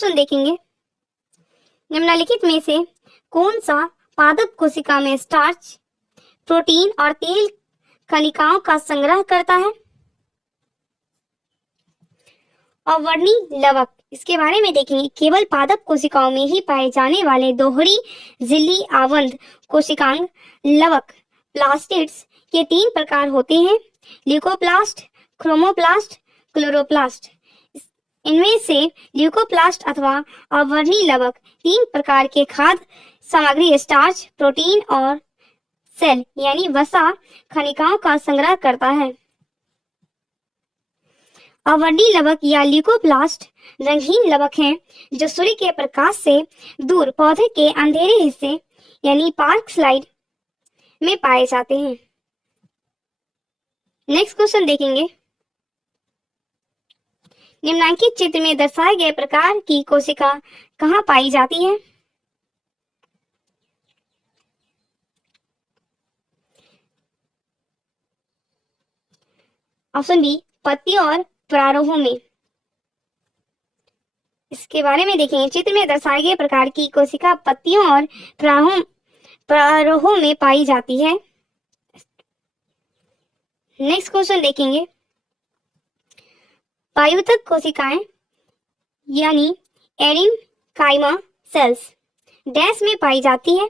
Question देखेंगे, निम्नलिखित में से कौन सा पादप कोशिका में स्टार्च, प्रोटीन और तेल कणिकाओं का संग्रह करता है? अवर्णी लवक, इसके बारे में देखेंगे। केवल पादप कोशिकाओं में ही पाए जाने वाले दोहरी झिल्ली आवंत कोशिकांग लवक प्लास्टिड्स के 3 प्रकार होते हैं, ल्यूकोप्लास्ट, क्रोमोप्लास्ट, क्लोरोप्लास्ट। इनमें से ल्यूकोप्लास्ट अथवा अवर्णी लवक 3 प्रकार के खाद्य सामग्री स्टार्च, प्रोटीन और सेल यानी वसा कणिकाओं का संग्रह करता है। अवर्णी लवक या ल्यूकोप्लास्ट रंगहीन लवक हैं जो सूर्य के प्रकाश से दूर पौधे के अंधेरे हिस्से यानी पार्क स्लाइड में पाए जाते हैं। नेक्स्ट क्वेश्चन देखेंगे, निम्नलिखित चित्र में दर्शाए गए प्रकार की कोशिका कहाँ पाई जाती है? ऑप्शन बी, पत्ती और प्रारोहों में। इसके बारे में देखेंगे। चित्र में दर्शाए गए प्रकार की कोशिका पत्तियों और प्रारोहों में पाई जाती है। नेक्स्ट क्वेश्चन देखेंगे, वायुतक कोशिकाएं यानी एरिनकाइमा सेल्स डैश में पाई जाती है?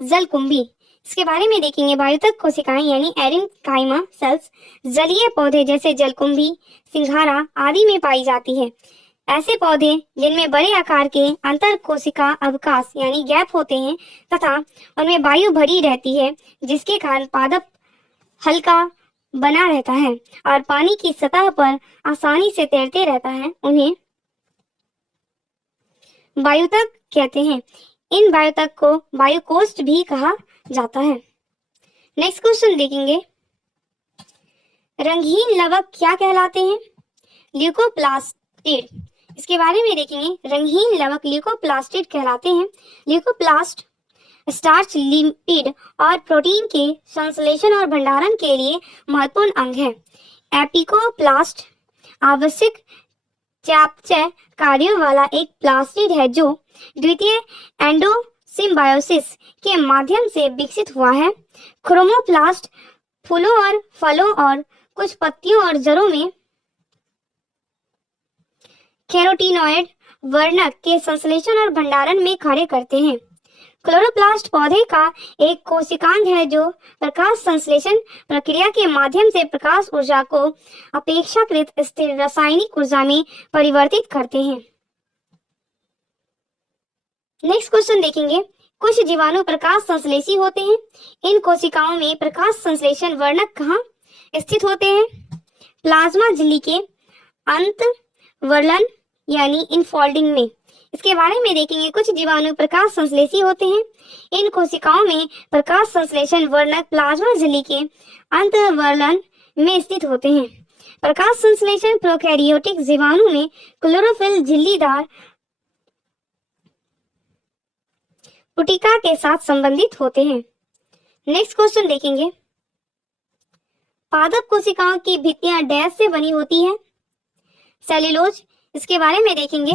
जलकुंभी। इसके बारे में देखेंगे। वायुतक कोशिकाएं यानी एरिनकाइमा सेल्स जलीय पौधे जैसे जलकुंभी, सिंघारा आदि में पाई जाती है। ऐसे पौधे जिनमें बड़े आकार के अंतर कोशिका अवकाश यानी गैप होते हैं तथा उनमें वायु भरी रहती है, जिसके कारण पादप हल्का बना रहता है और पानी की सतह पर आसानी से तैरते रहता है, उन्हें वायुतक कहते हैं। इन वायुतक को वायुकोष्ठ भी कहा जाता है। नेक्स्ट क्वेश्चन देखेंगे, रंगहीन लवक क्या कहलाते हैं? ल्यूकोप्लास्टिड। इसके बारे में देखेंगे। रंगहीन लवक ल्यूकोप्लास्टिड कहलाते हैं। ल्यूकोप्लास्ट स्टार्च, लिपिड और प्रोटीन के संश्लेषण और भंडारण के लिए महत्वपूर्ण अंग है। एपिकोप्लास्ट आवश्यक चयापचय कार्यों वाला एक प्लास्टिड है जो द्वितीय एंडोसिम्बायोसिस के माध्यम से विकसित हुआ है। क्रोमोप्लास्ट फूलों और फलों और कुछ पत्तियों और जड़ों में कैरोटीनॉइड वर्णक के संश्लेषण और भंडारण में कार्य करते हैं। क्लोरोप्लास्ट पौधे का एक कोशिकांग है जो प्रकाश संश्लेषण प्रक्रिया के माध्यम से प्रकाश ऊर्जा को अपेक्षाकृत स्थिर रासायनिक ऊर्जा में परिवर्तित करते हैं। नेक्स्ट क्वेश्चन देखेंगे, कुछ जीवाणु प्रकाश संश्लेषी होते हैं। इन कोशिकाओं में प्रकाश संश्लेषण वर्णक कहाँ स्थित होते हैं? प्लाज्मा झिल्ली के अंतर्वलन यानी इनफोल्डिंग में। इसके बारे में देखेंगे। कुछ जीवाणु प्रकाश संश्लेषी होते हैं। इन कोशिकाओं में प्रकाश संश्लेषण वर्णक प्लाज्मा झिल्ली के अंतर्वलन में स्थित होते हैं। प्रकाश संश्लेषण प्रोकैरियोटिक जीवाणु में क्लोरोफिल झिल्लीदार पुटिका के साथ संबंधित होते हैं। नेक्स्ट क्वेश्चन देखेंगे, पादप कोशिकाओं की भित्तियां डैश से बनी होती है? सेल्यूलोज। इसके बारे में देखेंगे।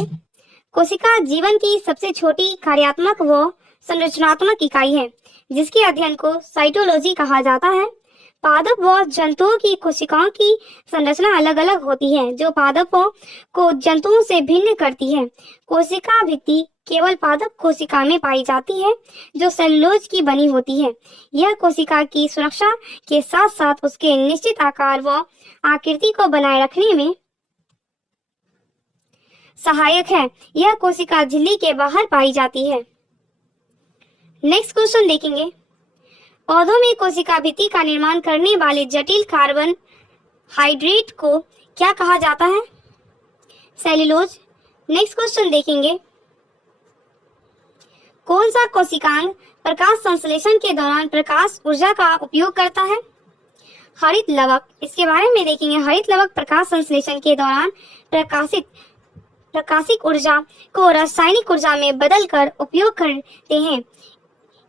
कोशिका जीवन की सबसे छोटी कार्यात्मक व संरचनात्मक इकाई है जिसके अध्ययन को साइटोलॉजी कहा जाता है। पादप व जंतुओं की कोशिकाओं की संरचना अलग अलग होती है जो पादपों को जंतुओं से भिन्न करती है। कोशिका भित्ति केवल पादप कोशिका में पाई जाती है जो सेल्यूलोज की बनी होती है। यह कोशिका की सुरक्षा के साथ साथ उसके निश्चित आकार व आकृति को बनाए रखने में सहायक है। यह कोशिका झिल्ली के बाहर पाई जाती है। नेक्स्ट क्वेश्चन देखेंगे, पौधों में कोशिका भित्ति का निर्माण करने वाले जटिल कार्बन हाइड्रेट को क्या कहा जाता है? सेल्यूलोज। नेक्स्ट क्वेश्चन देखेंगे, कौन सा कोशिकांग प्रकाश संश्लेषण के दौरान प्रकाश ऊर्जा का उपयोग करता है? हरित लवक। इसके बारे में देखेंगे। हरित लवक प्रकाश संश्लेषण के दौरान प्रकाशिक ऊर्जा को रासायनिक ऊर्जा में बदलकर उपयोग करते हैं।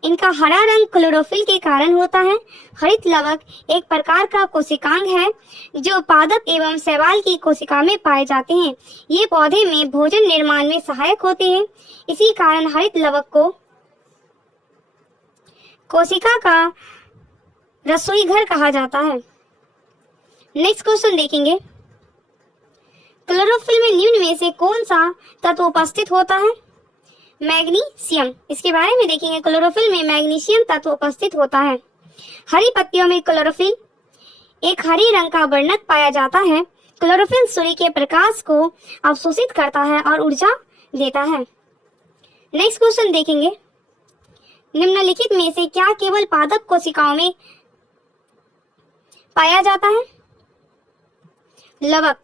इनका हरा रंग क्लोरोफिल के कारण होता है। हरित लवक एक प्रकार का कोशिकांग है जो पादप एवं शैवाल की कोशिका में पाए जाते हैं। ये पौधे में भोजन निर्माण में सहायक होते हैं। इसी कारण हरित लवक को कोशिका का रसोई घर कहा जाता है। नेक्स्ट क्वेश्चन देखेंगे, क्लोरोफिल में निम्न में से कौन सा तत्व उपस्थित होता है? मैग्नीशियम। इसके बारे में देखेंगे, क्लोरोफिल में मैग्नीशियम तत्व उपस्थित होता है। हरी पत्तियों में क्लोरोफिल एक हरे रंग का वर्णक पाया जाता है। क्लोरोफिल सूर्य के प्रकाश को अवशोषित करता है और ऊर्जा देता है। नेक्स्ट क्वेश्चन देखेंगे, निम्नलिखित में से क्या केवल पादप कोशिकाओं में पाया जाता है? लवक।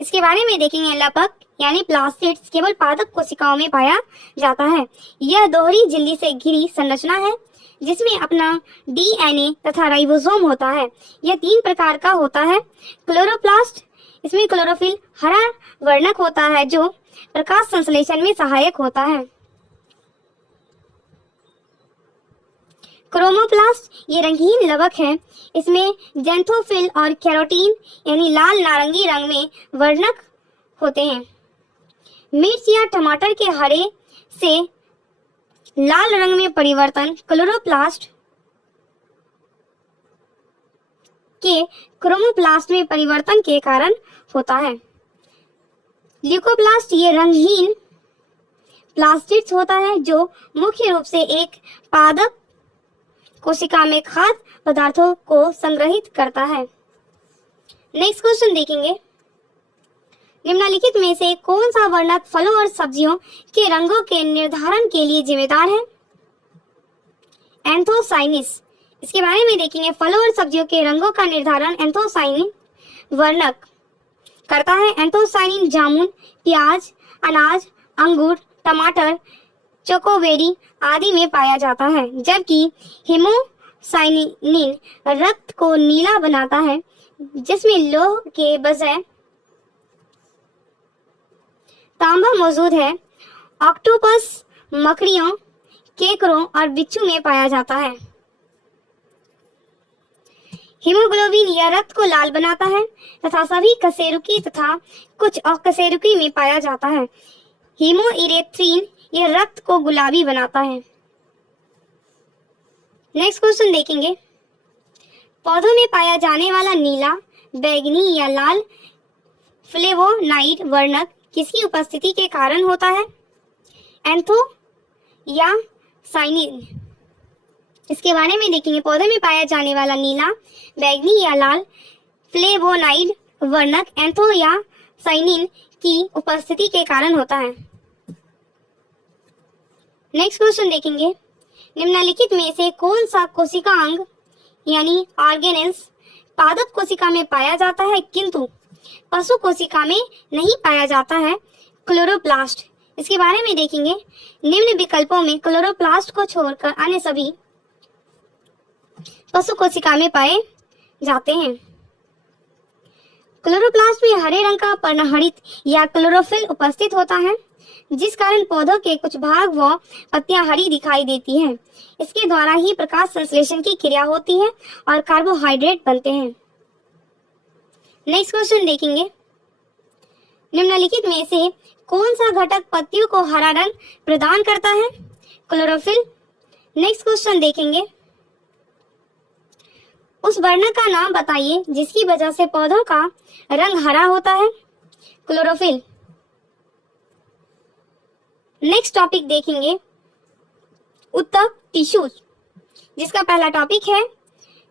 इसके बारे में देखेंगे, लवक यानी प्लास्टिड्स केवल पादप कोशिकाओं में पाया जाता है। यह दोहरी झिल्ली से घिरी संरचना है जिसमें अपना डीएनए तथा राइबोसोम होता है। यह 3 प्रकार का होता है। क्लोरोप्लास्ट, इसमें क्लोरोफिल हरा वर्णक होता है जो प्रकाश संश्लेषण में सहायक होता है। क्रोमोप्लास्ट, ये रंगीन लवक है। इसमें जेंथोफिल और कैरोटीन यानी लाल नारंगी रंग में वर्णक होते हैं। मिर्च या टमाटर के हरे से लाल रंग में परिवर्तन क्लोरोप्लास्ट के क्रोमोप्लास्ट में परिवर्तन के कारण होता है। ल्यूकोप्लास्ट, ये रंगहीन प्लास्टिड्स होता है जो मुख्य रूप से एक पादप कोशिका में खाद्य पदार्थों को संग्रहित करता है। नेक्स्ट क्वेश्चन देखेंगे, निम्नलिखित में से कौन सा वर्णक फलों और सब्जियों के रंगों के निर्धारण के लिए जिम्मेदार है? एंथोसाइनिस। इसके बारे में देखेंगे, फलों और सब्जियों के रंगों का निर्धारण एंथोसाइनिन वर्णक करता है। एंथोसाइनिन जामुन, प्याज, अनाज, अंगूर, टमाटर, चोकोबेरी आदि में पाया जाता है, जबकि हीमोसाइनिन रक्त को नीला बनाता है जिसमें लौह के बजाय तांबा मौजूद है। ऑक्टोपस मकड़ियों, केकड़ों और बिच्छू में पाया जाता है। हीमोग्लोबिन यह रक्त को लाल बनाता है तथा सभी कशेरुकी तथा कुछ अकशेरुकी में पाया जाता है। हीमोइरेथ्रिन यह रक्त को गुलाबी बनाता है। नेक्स्ट क्वेश्चन देखेंगे, पौधों में पाया जाने वाला नीला, बैंगनी या लाल फ्लेवोनाइड वर्णक किसकी उपस्थिति के कारण होता है? एंथो या साइनिन। इसके बारे में देखेंगे, पौधे में पाया जाने वाला नीला, बैंगनी या लाल फ्लेवोनाइड वर्णक एंथो या साइनिन की उपस्थिति के कारण होता है। नेक्स्ट क्वेश्चन देखेंगे, निम्नलिखित में से कौन सा कोशिकांग यानी ऑर्गेनेल्स पादप कोशिका में पाया जाता है किंतु पशु कोशिका में नहीं पाया जाता है? क्लोरोप्लास्ट। इसके बारे में देखेंगे, निम्न विकल्पों में क्लोरोप्लास्ट को छोड़कर अन्य सभी पशु कोशिका में पाए जाते हैं। क्लोरोप्लास्ट में हरे रंग का पर्णहरित या क्लोरोफिल उपस्थित होता है जिस कारण पौधों के कुछ भाग व पत्तियां हरी दिखाई देती हैं। इसके द्वारा ही प्रकाश संश्लेषण की क्रिया होती है और कार्बोहाइड्रेट बनते हैं। नेक्स्ट क्वेश्चन देखेंगे, निम्नलिखित में से कौन सा घटक पत्तियों को हरा रंग प्रदान करता है? क्लोरोफिल। नेक्स्ट क्वेश्चन देखेंगे, उस वर्णक का नाम बताइए जिसकी वजह से पौधों का रंग हरा होता है? क्लोरोफिल। नेक्स्ट टॉपिक देखेंगे, उत्तक टिश्यूज, जिसका पहला टॉपिक है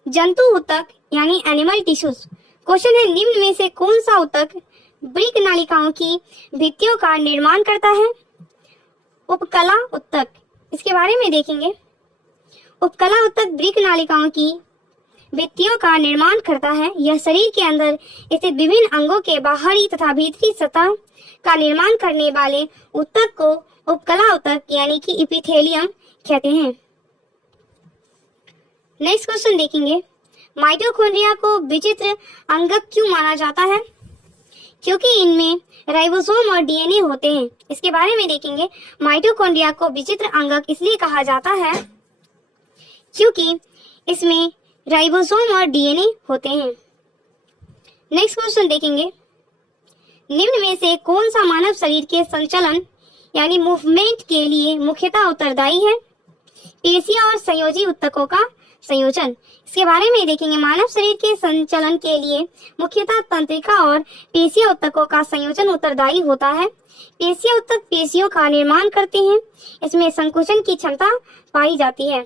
जंतु उत्तक यानी एनिमल टिश्यूज। क्वेश्चन है, निम्न में से कौन सा उत्तक वृक्क नालिकाओं की भित्तियों का निर्माण करता है? उपकला उत्तक। इसके बारे में देखेंगे, उपकला उत्तक वृक्क नालिकाओं की भित्तियों का निर्माण करता है। यह शरीर के अंदर स्थित विभिन्न अंगों के बाहरी तथा भीतरी सतह का निर्माण करने वाले उत्तक को उपकला उत्तक यानी कि इपिथेलियम कहते हैं। नेक्स्ट क्वेश्चन देखेंगे, माइटोकॉन्ड्रिया को विचित्र अंगक क्यों माना जाता है? क्योंकि इनमें राइबोसोम और डीएनए होते हैं। इसके बारे में देखेंगे, माइटोकॉन्ड्रिया को विचित्र अंगक इसलिए कहा जाता है क्योंकि इसमें राइबोसोम और डीएनए होते हैं। नेक्स्ट क्वेश्चन देखेंगे, निम्न में से कौन सा मानव शरीर के संचलन यानी मूवमेंट के लिए मुख्यतः उत्तरदायी है? पेशियां और संयोजी ऊतकों का संयोजन। इसके बारे में देखेंगे, मानव शरीर के संचलन के लिए मुख्यतः तंत्रिका और पेशियां ऊतकों का संयोजन उत्तरदायी होता है। पेशियां ऊतक पेशियों का निर्माण करते हैं, इसमें संकुचन की क्षमता पाई जाती है।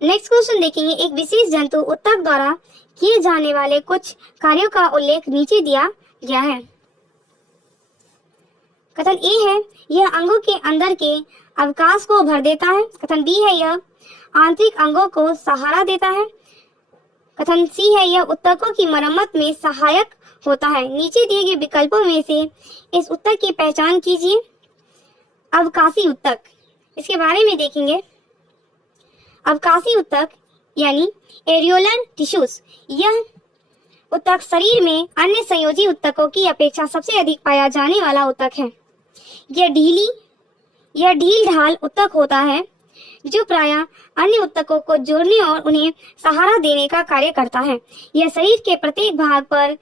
नेक्स्ट क्वेश्चन देखेंगे, एक विशेष जंतु ऊतक द्वारा किए जाने वाले कुछ कार्यों का उल्लेख नीचे दिया गया है। कथन ए है, यह अंगों के अंदर के अवकाश को भर देता है। कथन बी है, यह आंतरिक अंगों को सहारा देता है। कथन सी है, यह ऊतकों की मरम्मत में सहायक होता है। नीचे दिए गए विकल्पों में से इस ऊतक की पहचान कीजिए। अवकाशी ऊतक, इसके बारे में देखेंगे, अवकाशी ऊतक यानी एरियोलर टिश्यूज, यह ऊतक शरीर में अन्य संयोजी ऊतकों की अपेक्षा सबसे अधिक पाया जाने वाला ऊतक है। यह ढील ढाल ऊतक होता है जो प्रायः अन्य ऊतकों को जोड़ने और उन्हें सहारा देने का कार्य करता है। यह शरीर के प्रत्येक भाग पर,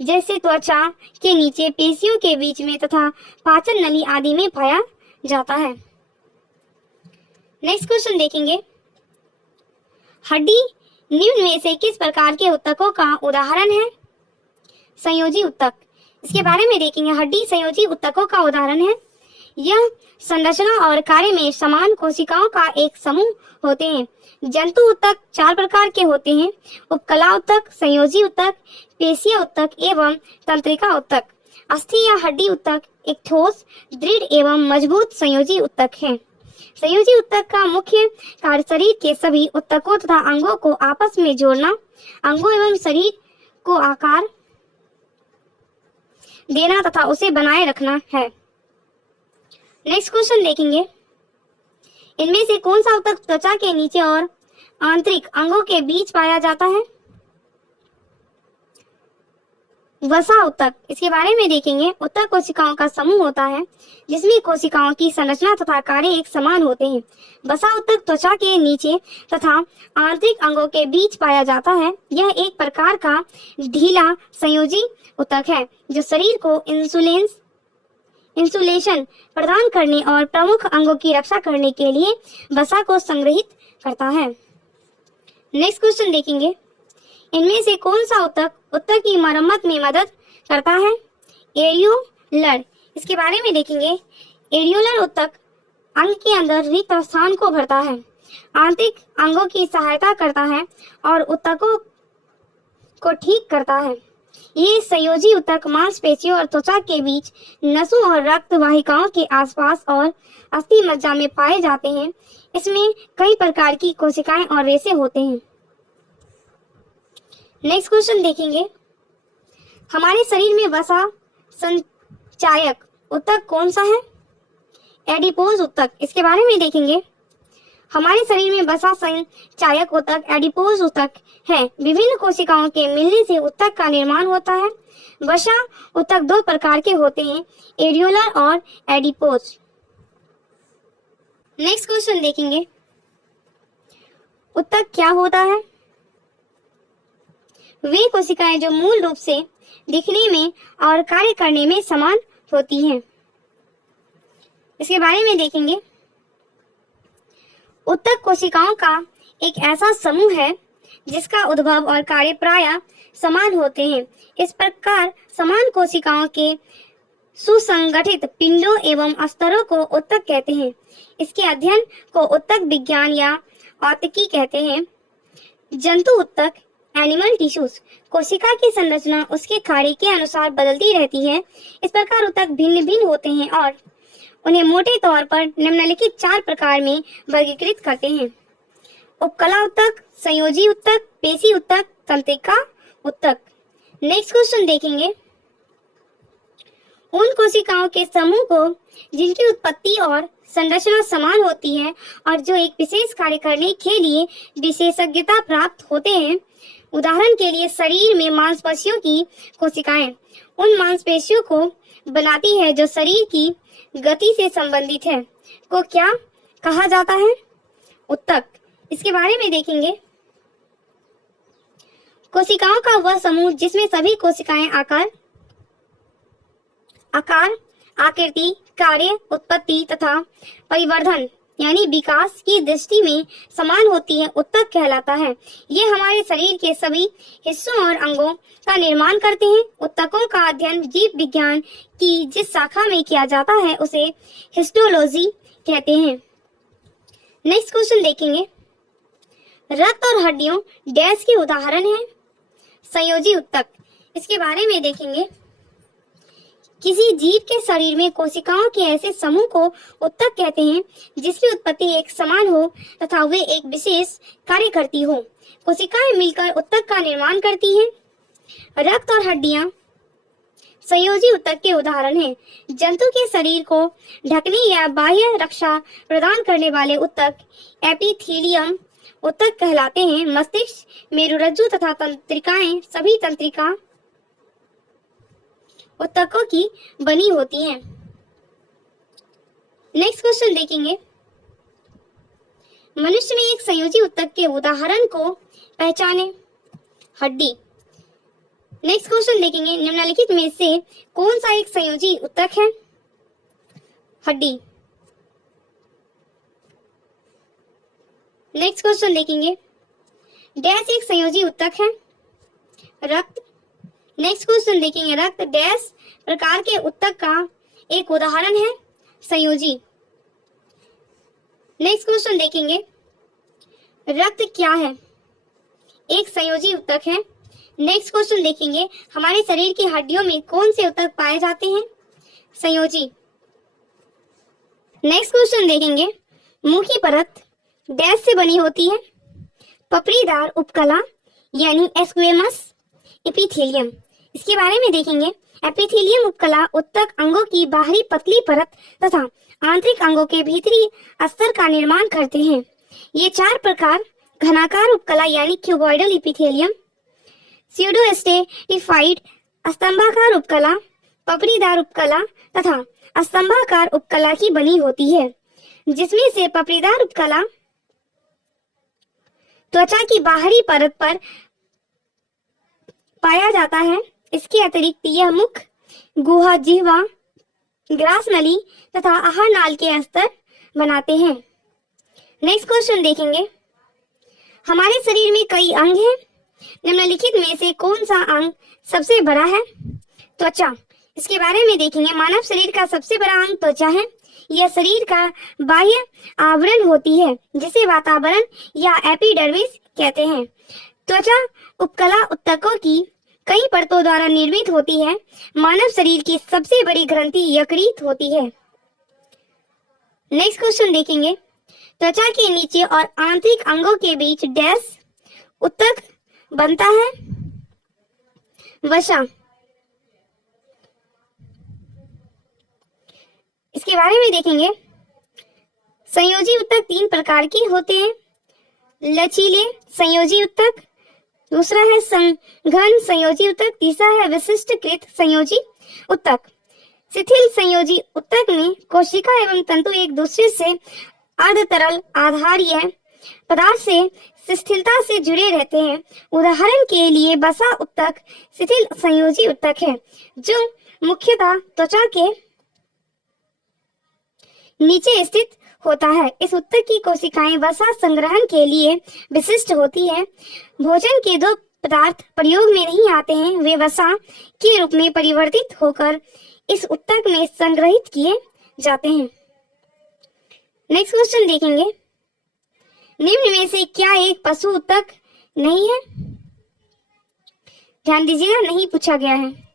जैसे त्वचा के नीचे, पेशियों के बीच में तथा पाचन नली आदि में पाया जाता है। नेक्स्ट क्वेश्चन देखेंगे, हड्डी निम्न में से किस प्रकार के ऊतकों का उदाहरण है? संयोजी ऊतक, इसके बारे में देखेंगे, हड्डी संयोजी ऊतकों का उदाहरण है। यह संरचना और कार्य में समान कोशिकाओं का एक समूह होते हैं। जंतु ऊतक 4 प्रकार के होते हैं, उपकला ऊतक, संयोजी ऊतक, पेशीय ऊतक एवं तंत्रिका ऊतक। अस्थि या हड्डी ऊतक एक ठोस, दृढ़ एवं मजबूत संयोजी ऊतक है। संयोजी ऊतक का मुख्य कार्य शरीर के सभी ऊतकों तथा अंगों को आपस में जोड़ना, अंगों एवं शरीर को आकार देना तथा उसे बनाए रखना है। नेक्स्ट क्वेश्चन देखेंगे, इनमें से कौन सा ऊतक त्वचा के नीचे और आंतरिक अंगों के बीच पाया जाता है? वसा ऊतक, इसके बारे में देखेंगे, ऊतक कोशिकाओं का समूह होता है जिसमें कोशिकाओं की संरचना तथा कार्य एक समान होते हैं। वसा ऊतक त्वचा के नीचे तथा आंतरिक अंगों के बीच पाया जाता है। यह एक प्रकार का ढीला संयोजी ऊतक है जो शरीर को इंसुलेशन प्रदान करने और प्रमुख अंगों की रक्षा करने के लिए वसा को संग्रहित करता है। नेक्स्ट क्वेश्चन देखेंगे, इनमें से कौन सा ऊतक ऊतक की मरम्मत में मदद करता है? एरियोलर, इसके बारे में देखेंगे, एरियोलर ऊतक अंग के अंदर रिक्त स्थान को भरता है, आंतरिक अंगों की सहायता करता है और ऊतकों को ठीक करता है। ये संयोजी ऊतक मांसपेशियों और त्वचा के बीच, नसों और रक्त वाहिकाओं के आसपास और अस्थि मज्जा में पाए जाते हैं। इसमें कई प्रकार की कोशिकाएं और रेशे होते हैं। नेक्स्ट क्वेश्चन देखेंगे, हमारे शरीर में वसा संचायक ऊतक कौन सा है? एडिपोज ऊतक, इसके बारे में देखेंगे, हमारे शरीर में वसा संचायक ऊतक एडिपोज ऊतक है। विभिन्न कोशिकाओं के मिलने से ऊतक का निर्माण होता है। वसा ऊतक 2 प्रकार के होते हैं, एरियोलर और एडिपोज। नेक्स्ट क्वेश्चन देखेंगे, ऊतक क्या होता है? वे कोशिकाएं जो मूल रूप से दिखने में और कार्य करने में समान होती हैं। इसके बारे में देखेंगे, ऊतक कोशिकाओं का एक ऐसा समूह है जिसका उद्भव और कार्य प्रायः समान होते हैं। इस प्रकार समान कोशिकाओं के सुसंगठित पिंडों एवं स्तरों को ऊतक कहते हैं। इसके अध्ययन को ऊतक विज्ञान या औतकी कहते हैं। जंतु ऊतक एनिमल टिश्यूज, कोशिका की संरचना उसके कार्य के अनुसार बदलती रहती है। इस प्रकार ऊतक भिन्न भिन्न होते हैं और उन्हें मोटे तौर पर निम्नलिखित 4 प्रकार में वर्गीकृत करते हैं: उपकला ऊतक, संयोजी ऊतक, पेशी ऊतक, तंत्रिका ऊतक। नेक्स्ट क्वेश्चन देखेंगे, उन कोशिकाओं के समूह को जिनकी उत्पत्ति और संरचना समान होती है और जो एक विशेष कार्य करने के लिए विशेषज्ञता प्राप्त होते हैं। उदाहरण के लिए शरीर में मांसपेशियों की कोशिकाएं उन मांसपेशियों को बनाती है जो शरीर की गति से संबंधित है, को क्या कहा जाता है? उत्तक। इसके बारे में देखेंगे। कोशिकाओं का वह समूह जिसमें सभी कोशिकाएं आकार, आकृति, कार्य, उत्पत्ति तथा परिवर्धन यानी विकास की दृष्टि में समान होती है, उत्तक कहलाता है। ये हमारे शरीर के सभी हिस्सों और अंगों का निर्माण करते हैं। उत्तकों का अध्ययन जीव विज्ञान की जिस शाखा में किया जाता है उसे हिस्टोलॉजी कहते हैं। नेक्स्ट क्वेश्चन देखेंगे। रक्त और हड्डियों डैश के उदाहरण है? संयोजी उत्तक। इसके बारे में देखेंगे। किसी जीव के शरीर में कोशिकाओं के ऐसे समूह को उत्तक कहते हैं जिसकी उत्पत्ति एक समान हो तथा वे एक विशेष कार्य करती हो। कोशिकाएं मिलकर उत्तक का निर्माण करती हैं। रक्त और हड्डियां संयोजी उत्तक के उदाहरण हैं। जंतु के शरीर को ढकने या बाह्य रक्षा प्रदान करने वाले उत्तक एपिथेलियम उत्तक कहलाते हैं। मस्तिष्क, मेरुरज्जु तथा तंत्रिकाएं सभी तंत्रिका उत्तकों की बनी होती हैं। नेक्स्ट क्वेश्चन देखेंगे। मनुष्य में एक संयोजी उत्तक के उदाहरण को पहचाने। हड्डी। नेक्स्ट क्वेश्चन देखेंगे। निम्नलिखित में से कौन सा एक संयोजी उत्तक है? हड्डी। नेक्स्ट क्वेश्चन देखेंगे। डैश एक संयोजी उत्तक है? रक्त। नेक्स्ट क्वेश्चन देखेंगे। रक्त डैश प्रकार के उत्तक का एक उदाहरण है? संयोजी। नेक्स्ट क्वेश्चन देखेंगे। रक्त क्या है? एक संयोजी उत्तक है। नेक्स्ट क्वेश्चन देखेंगे। हमारे शरीर की हड्डियों में कौन से उत्तक पाए जाते हैं? संयोजी। नेक्स्ट क्वेश्चन देखेंगे। मुंह की परत डैश से बनी होती है? पपड़ीदार उपकला यानी एस्क्वेमस एपिथेलियम। इसके बारे में देखेंगे। एपिथेलियम उपकला उत्तक अंगों की बाहरी पतली परत तथा आंतरिक अंगों के भीतरी अस्तर का निर्माण करते हैं। ये चार प्रकार घनाकार उपकला यानी क्यूबॉइडल एपिथेलियम, स्यूडोस्टेरिफाइड स्तंभाकार उपकला, पपड़ीदार उपकला तथा स्तंभाकार उपकला की बनी होती है, जिसमें से पपड़ीदार उपकला त्वचा की बाहरी परत पर पाया जाता है। इसके अतिरिक्त यह मुख, गुहा, जिह्वा, ग्रास नली तथा आहार नाल के स्तर बनाते हैं। नेक्स्ट क्वेश्चन देखेंगे। हमारे शरीर में कई अंग हैं। निम्नलिखित में से कौन सा अंग सबसे बड़ा है? त्वचा। इसके बारे में देखेंगे। मानव शरीर का सबसे बड़ा अंग त्वचा है। यह शरीर का बाह्य आवरण होती है जिसे वातावरण या एपिडर्मिस कहते हैं। त्वचा उपकला उत्तकों की कई परतों द्वारा निर्मित होती है। मानव शरीर की सबसे बड़ी ग्रंथि यकृत होती है। नेक्स्ट क्वेश्चन देखेंगे। त्वचा के नीचे और आंतरिक अंगों के बीच डैश उत्तक बनता है? वसा। इसके बारे में देखेंगे। संयोजी उत्तक तीन प्रकार के होते हैं। लचीले संयोजी उत्तक, दूसरा है संघन संयोजी उत्तक, तीसरा है विशिष्टकृत संयोजी उत्तक। शिथिल संयोजी उत्तक में कोशिका एवं तंतु एक दूसरे से अर्धतरल आधारीय पदार्थ से स्थिरता से जुड़े रहते हैं। उदाहरण के लिए वसा उत्तक शिथिल संयोजी उत्तक है जो मुख्यतः त्वचा के नीचे स्थित होता है। इस उत्तक की कोशिकाएं वसा संग्रहण के लिए विशिष्ट होती है। भोजन के दो पदार्थ प्रयोग में नहीं आते हैं, वे वसा के रूप में परिवर्तित होकर इस उत्तक में संग्रहित किए जाते हैं। नेक्स्ट क्वेश्चन देखेंगे। निम्न में से क्या एक पशु उत्तक नहीं है? ध्यान दीजिएगा, नहीं पूछा गया है।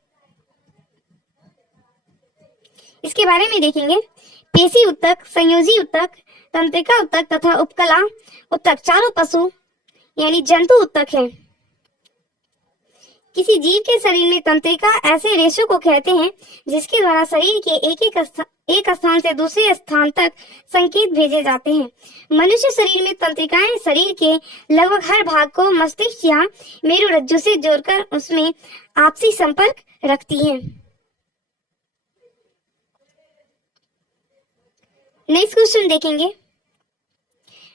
इसके बारे में देखेंगे। पेशी उत्तक, संयोजी उत्तक, तंत्रिका उत्तक तथा उपकला उत्तक चारों पशु यानी जंतु उत्तक हैं। किसी जीव के शरीर में तंत्रिका ऐसे रेशों को कहते हैं जिसके द्वारा शरीर के एक स्थान से दूसरे स्थान तक संकेत भेजे जाते हैं। मनुष्य शरीर में तंत्रिकाएं शरीर के लगभग हर भाग को मस्तिष्क या मेरुरज्जु से जोड़कर उसमें आपसी संपर्क रखती हैं। नेक्स्ट क्वेश्चन देखेंगे।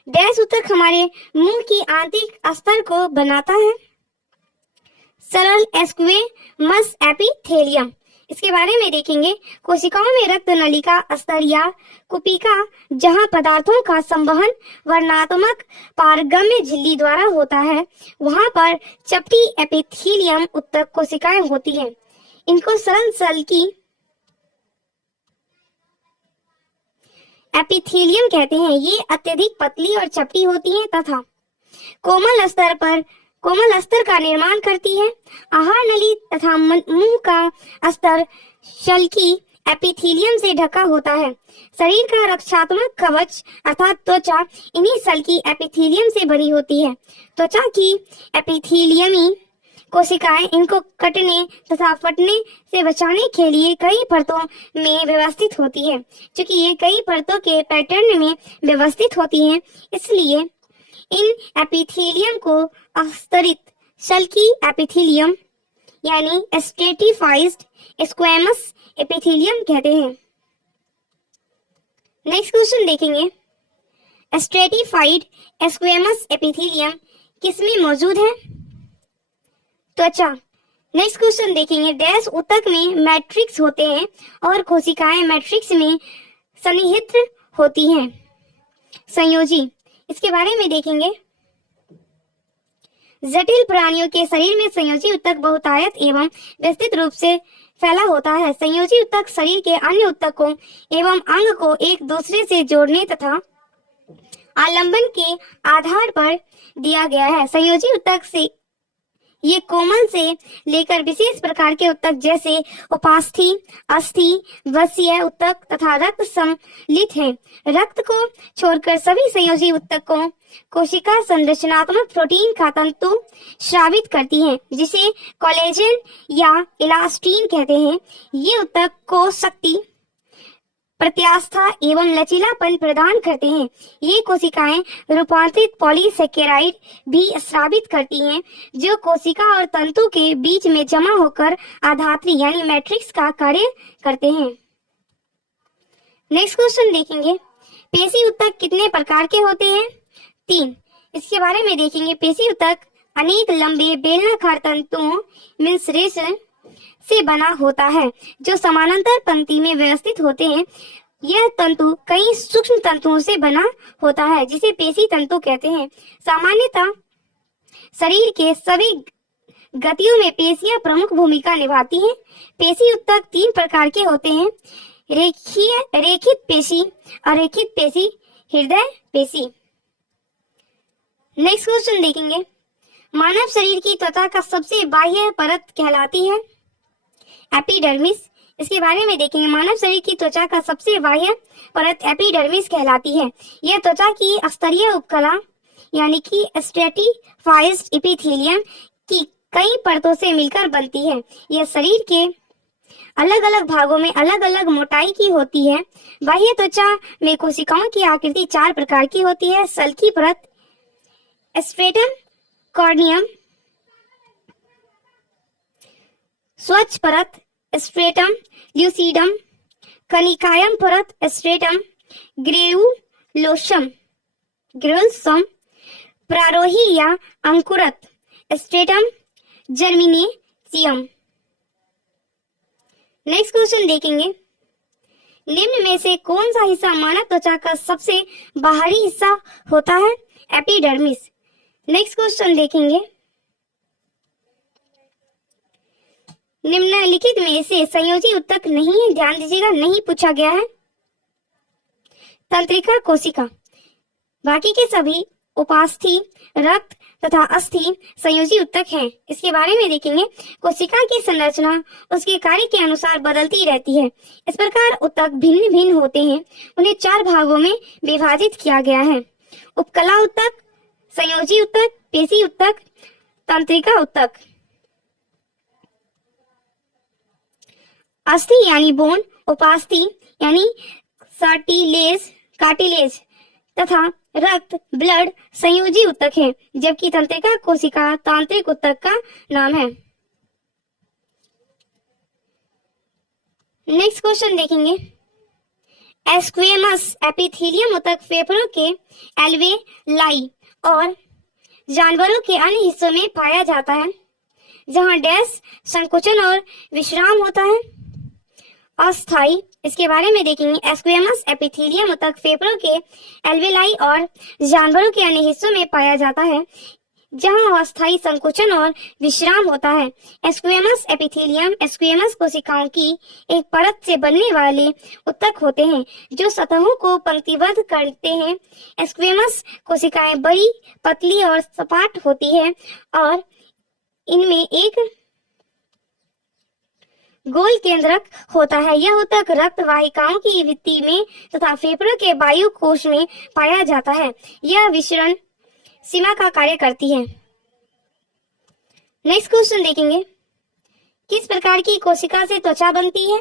डैश ऊतक हमारे मुंह की आंतरिक अस्तर को बनाता है। सरल स्क्वेमस एपिथेलियम, इसके बारे में देखेंगे। कोशिकाओं में रक्त नलिका अस्तर या कुपिका, जहां पदार्थों का संवहन वर्णात्मक पारगम्य झिल्ली द्वारा होता है, वहां पर चपटी एपिथेलियम ऊतक कोशिकाएं होती हैं। इनको सरल सेल की एपिथेलियम कहते हैं। ये अत्यधिक पतली और चपटी होती हैं तथा कोमल अस्तर का निर्माण करती है। आहार नली तथा मुंह का अस्तर शल्की एपिथेलियम से ढका होता है। शरीर का रक्षात्मक कवच अर्थात त्वचा इन्हीं शल्की एपिथेलियम से बनी होती है। त्वचा की एपिथेलियमी कोशिकाएं इनको कटने तथा फटने से बचाने के लिए कई परतों में व्यवस्थित होती है। क्योंकि ये कई परतों के पैटर्न में व्यवस्थित होती हैं, इसलिए इन एपिथेलियम को अस्तरित शल्की एपिथेलियम यानी स्ट्रेटिफाइड स्क्वैमस एपिथेलियम कहते हैं। नेक्स्ट क्वेश्चन देखेंगे। स्ट्रेटिफाइड स्क्वैमस एपिथेलियम किसमें मौजूद है? त्वचा। नेक्स्ट क्वेश्चन देखेंगे। डैश ऊतक में मैट्रिक्स होते हैं और कोशिकाएं मैट्रिक्स में सन्निहित होती हैं। संयोजी, इसके बारे में देखेंगे। जटिल प्राणियों के शरीर में संयोजी ऊतक बहुतायत एवं व्यवस्थित रूप से फैला होता है। संयोजी ऊतक शरीर के अन्य ऊतकों एवं अंग को एक दूसरे से जोड़ने तथा आलंबन के आधार पर दिया गया है। संयोजी ऊतक से ये कोमल से लेकर विशेष प्रकार के ऊतक जैसे उपास्थि, अस्थि, वसीय ऊतक तथा रक्त सम्मिलित हैं। रक्त को छोड़कर सभी संयोजी ऊतकों कोशिका संरचनात्मक प्रोटीन का तंतु स्रावित करती हैं, जिसे कोलेजन या इलास्टिन कहते हैं। ये ऊतक को शक्ति, प्रत्यास्था एवं लचीलापन प्रदान करते हैं। ये कोशिकाएं रूपांतरित पॉलीसेकेराइड भी स्रावित करती हैं, जो कोशिका और तंतु के बीच में जमा होकर आधात्री यानी मैट्रिक्स का कार्य करते हैं। नेक्स्ट क्वेश्चन देखेंगे। पेशी ऊतक कितने प्रकार के होते हैं? 3। इसके बारे में देखेंगे। पेशी ऊतक अनेक लंबे बेलनाकार तंतुओं मिश्रण से बना होता है, जो समानांतर पंक्ति में व्यवस्थित होते हैं। यह तंतु कई सूक्ष्म तंतुओं से बना होता है, जिसे पेशी तंतु कहते हैं। सामान्यतः शरीर के सभी गतियों में पेशियां प्रमुख भूमिका निभाती हैं। पेशी ऊतक 3 प्रकार के होते हैं। रेखित पेशी, अरेखित पेशी, हृदय पेशी। नेक्स्ट क्वेश्चन देखेंगे। मानव शरीर की त्वचा का सबसे बाह्य परत कहलाती है एपिडर्मिस। इसके बारे में देखेंगे। मानव शरीर की त्वचा का सबसे बाह्य परत एपिडर्मिस कहलाती है। यह त्वचा की स्तरीय उपकला यानी कि स्ट्रेटिफाइड एपिथेलियम की कई परतों से मिलकर बनती है। यह शरीर के अलग अलग भागों में अलग अलग मोटाई की होती है। बाह्य त्वचा में कोशिकाओं की आकृति 4 प्रकार की होती है। सल्की परत, स्ट्रेटम कॉर्नियम, स्वच्छ परत स्ट्रेटम ल्यूसीडम, कनिकायम परत स्ट्रेटम ग्रेनुलोसम, प्रारोही या अंकुरत स्ट्रेटम जर्मिनेशियम। नेक्स्ट क्वेश्चन देखेंगे। निम्न में से कौन सा हिस्सा मानव त्वचा का सबसे बाहरी हिस्सा होता है? एपिडर्मिस। नेक्स्ट क्वेश्चन देखेंगे। निम्नलिखित में से संयोजी ऊतक नहीं है, ध्यान दीजिएगा, नहीं पूछा गया है। तंत्रिका कोशिका। बाकी के सभी उपास्थि, रक्त तथा अस्थि संयोजी ऊतक हैं। इसके बारे में देखेंगे। कोशिका की संरचना उसके कार्य के अनुसार बदलती रहती है। इस प्रकार ऊतक भिन्न भिन्न होते हैं। उन्हें 4 भागों में विभाजित किया गया है। उपकला ऊतक, संयोजी ऊतक, पेशी ऊतक, तंत्रिका ऊतक। अस्थि यानी बोन, उपास्थि यानी कार्टिलेज तथा रक्त ब्लड संयोजी ऊतक है, जबकि तंत्रिका कोशिका तांत्रिक ऊतक का नाम है। नेक्स्ट क्वेश्चन देखेंगे। एस्क्वेमस एपिथेलियम ऊतक फेफड़ों के एल्वेलाई और जानवरों के अन्य हिस्सों में पाया जाता है, जहां डैश संकुचन और विश्राम होता है। अस्थाई, इसके बारे में देखेंगे। एस्क्वेमस एपिथेलियम ऊतक फेफड़ों के एल्वेलाई और जानवरों के अन्य हिस्सों में पाया जाता है, जहां अस्थायी संकुचन और विश्राम होता है। एस्क्वेमस एपिथेलियम स्क्वेमस कोशिकाओं की एक परत से बनने वाले ऊतक होते हैं, जो सतहों को पंक्तिबद्ध करते हैं। स्क्वेमस कोशिकाएं बड़ी, पतली और सपाट होती है और इनमें एक गोल केंद्रक होता है। यह ऊतक रक्त वाहिकाओं की भित्ति में तथा फेफड़ों के वायु कोश में पाया जाता है। यह विसरण सीमा का कार्य करती है। नेक्स्ट क्वेश्चन देखेंगे, किस प्रकार की कोशिका से त्वचा बनती है?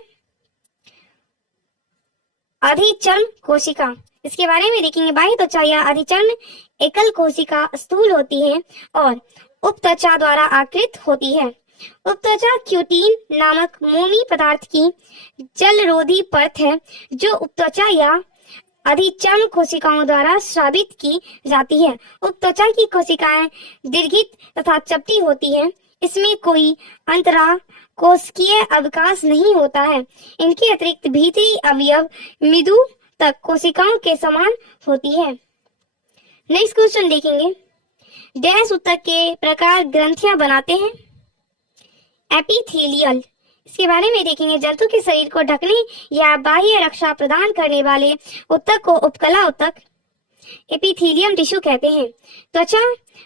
अधिचर्म कोशिका, इसके बारे में देखेंगे। बाह्य त्वचा या अधिचर्म एकल कोशिका स्थूल होती है और उपत्वचा द्वारा आकृत होती है। उपत्वचा क्यूटीन नामक मोमी पदार्थ की जलरोधी परत है, जो उपत्वचा या अधिचर्म कोशिकाओं द्वारा स्रावित की जाती है। उपत्वचा की कोशिकाएं दीर्घित तथा चपटी होती हैं। इसमें कोई अंतरा कोशिकीय अवकाश नहीं होता है। इनके अतिरिक्त भीतरी अवयव मृदु तक कोशिकाओं के समान होती है। नेक्स्ट क्वेश्चन देखेंगे, डैश ऊतक के प्रकार ग्रंथियां बनाते हैं? एपिथेलियल, इसके बारे में देखेंगे। जंतु के शरीर को ढकने या बाह्य रक्षा प्रदान करने वाले ऊतक को उपकला ऊतक एपिथेलियम टिश्यू कहते हैं। त्वचा,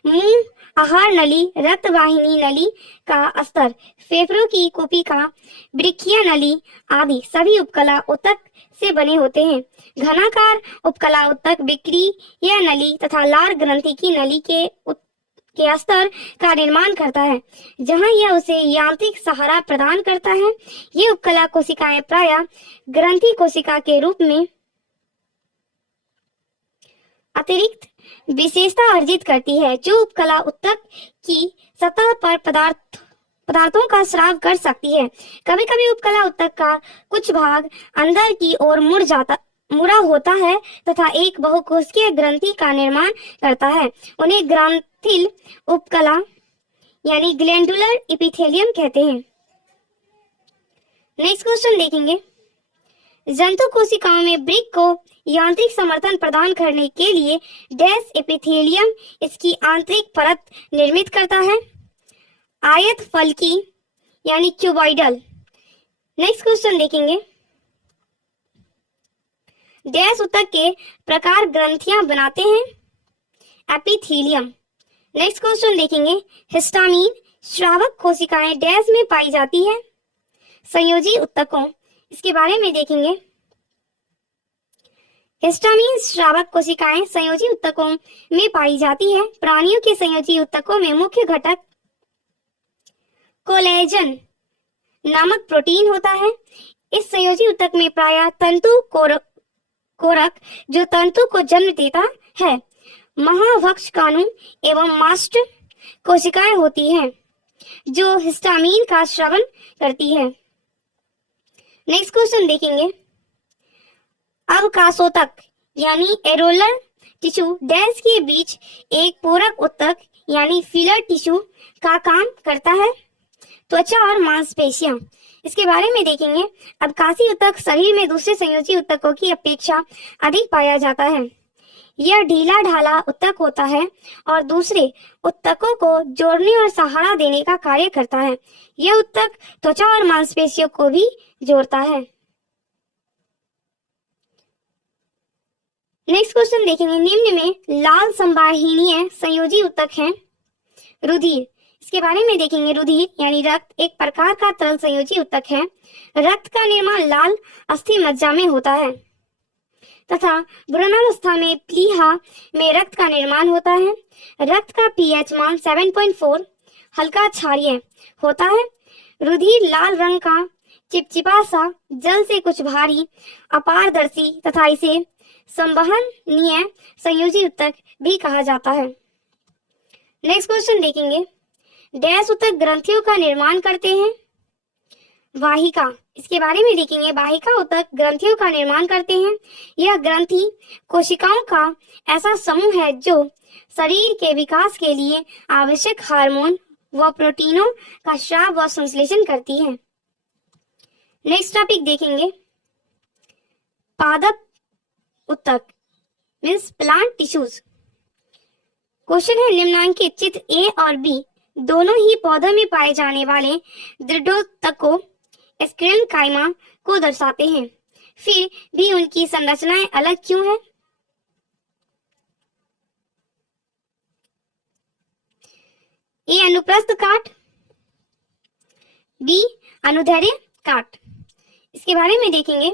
मुंह, आहार नली, रक्त वाहिनी नली का स्तर, फेफड़ों की कुपिका, वृक्कीय नली आदि सभी उपकला ऊतक से बने होते हैं। घनाकार उपकला ऊतक वृक्कीय नली तथा लार ग्रंथि की नली के स्तर का निर्माण करता है, जहां यह उसे यांत्रिक सहारा प्रदान करता है। ये उपकला कोशिकाएं प्रायः ग्रंथि कोशिका के रूप में अतिरिक्त विशेषता अर्जित करती है, जो उपकला ऊतक की सतह पर पदार्थों का स्राव कर सकती है। कभी कभी उपकला ऊतक का कुछ भाग अंदर की ओर मुड़ा होता है तथा एक बहुकोशिकीय ग्रंथि का निर्माण करता है। उन्हें ग्रांथिल उपकला यानी ग्लैंडुलर एपिथेलियम कहते हैं। नेक्स्ट क्वेश्चन देखेंगे, जंतु कोशिकाओं में वृक्क को यांत्रिक समर्थन प्रदान करने के लिए डैश एपिथेलियम इसकी आंतरिक परत निर्मित करता है? आयत फलकी यानी क्यूबॉइडल। नेक्स्ट क्वेश्चन देखेंगे, डैश ऊतक के प्रकार ग्रंथियां बनाते हैं? एपिथेलियम। नेक्स्ट क्वेश्चन देखेंगे, हिस्टामीन श्रावक कोशिकाएं डैश में पाई जाती है? संयोजी ऊतकों, इसके बारे में देखेंगे। हिस्टामीन श्रावक कोशिकाएं संयोजी ऊतकों में पाई जाती है। प्राणियों के संयोजी ऊतकों में मुख्य घटक कोलेजन नामक प्रोटीन होता है। इस संयोजी ऊतक में प्रायः तंतु कोरक जो तंतु को जन्म देता है, महाभक्षकाणु एवं मास्ट कोशिकाएं होती हैं, जो हिस्टामीन का स्रावन करती है। नेक्स्ट क्वेश्चन देखेंगे, अवकाशोतक यानी एरोलर टिश्यू डैश के बीच एक पूरक ऊतक यानी फिलर टिश्यू का काम करता है? त्वचा और मांसपेशियां, इसके बारे में देखेंगे। अवकाशी ऊतक शरीर में दूसरे संयोजी ऊतकों की अपेक्षा अधिक पाया जाता है। यह ढीला ढाला ऊतक होता है और दूसरे ऊतकों को जोड़ने और सहारा देने का कार्य करता है। यह ऊतक त्वचा और मांसपेशियों को भी जोड़ता है। नेक्स्ट क्वेश्चन देखेंगे, निम्न में लाल संवाहिनीय संयोजी ऊतक हैं? रुधिर, इसके बारे में देखेंगे। रुधिर यानी रक्त एक प्रकार का तरल संयोजी ऊतक है। रक्त का निर्माण लाल अस्थि मज्जा में होता है तथा भ्रूणावस्था में प्लीहा में रक्त का निर्माण होता है। रक्त का पीएच मान 7.4 हल्का क्षारीय होता है। रुधिर लाल रंग का चिपचिपा सा, जल से कुछ भारी, अपारदर्शी तथा इसे संवहनीय संयोजी ऊतक भी कहा जाता है। नेक्स्ट क्वेश्चन देखेंगे, डैश ऊतक ग्रंथियों का निर्माण करते हैं? वाहिका, इसके बारे में देखेंगे। वाहिका ऊतक ग्रंथियों का निर्माण करते हैं। यह ग्रंथि कोशिकाओं का ऐसा समूह है जो शरीर के विकास के लिए आवश्यक हार्मोन व प्रोटीनों का स्राव व संश्लेषण करती है। नेक्स्ट टॉपिक देखेंगे, पादप ऊतक मीन्स प्लांट टिश्यूज। क्वेश्चन है, निम्नांकित चित्र ए और बी दोनों ही पौधों में पाए जाने वाले दृढ़ोतकों स्क्लेरेन्काइमा को दर्शाते हैं, फिर भी उनकी संरचनाएं अलग क्यों है? ए अनुप्रस्थ काट, बी अनुदैर्ध्य काट। इसके बारे में देखेंगे।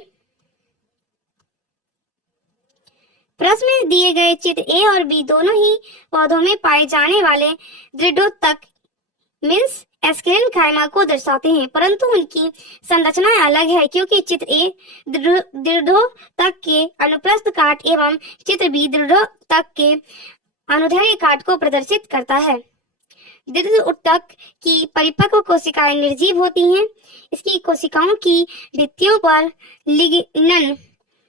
प्रश्न में दिए गए चित्र ए और बी दोनों ही पौधों में पाए जाने वाले दृढ़ोतक मीन्स स्क्लेरेन्काइमा को दर्शाते हैं, परंतु उनकी संरचनाएं अलग है क्योंकि चित्र ए दृढ़ोतक के अनुप्रस्थ काट एवं चित्र बी दृढ़ोतक के अनुदैर्ध्य काट को प्रदर्शित करता है। दृढ़ोतक की परिपक्व कोशिकाएं निर्जीव होती हैं। इसकी कोशिकाओं की भित्तियों पर लिग्नन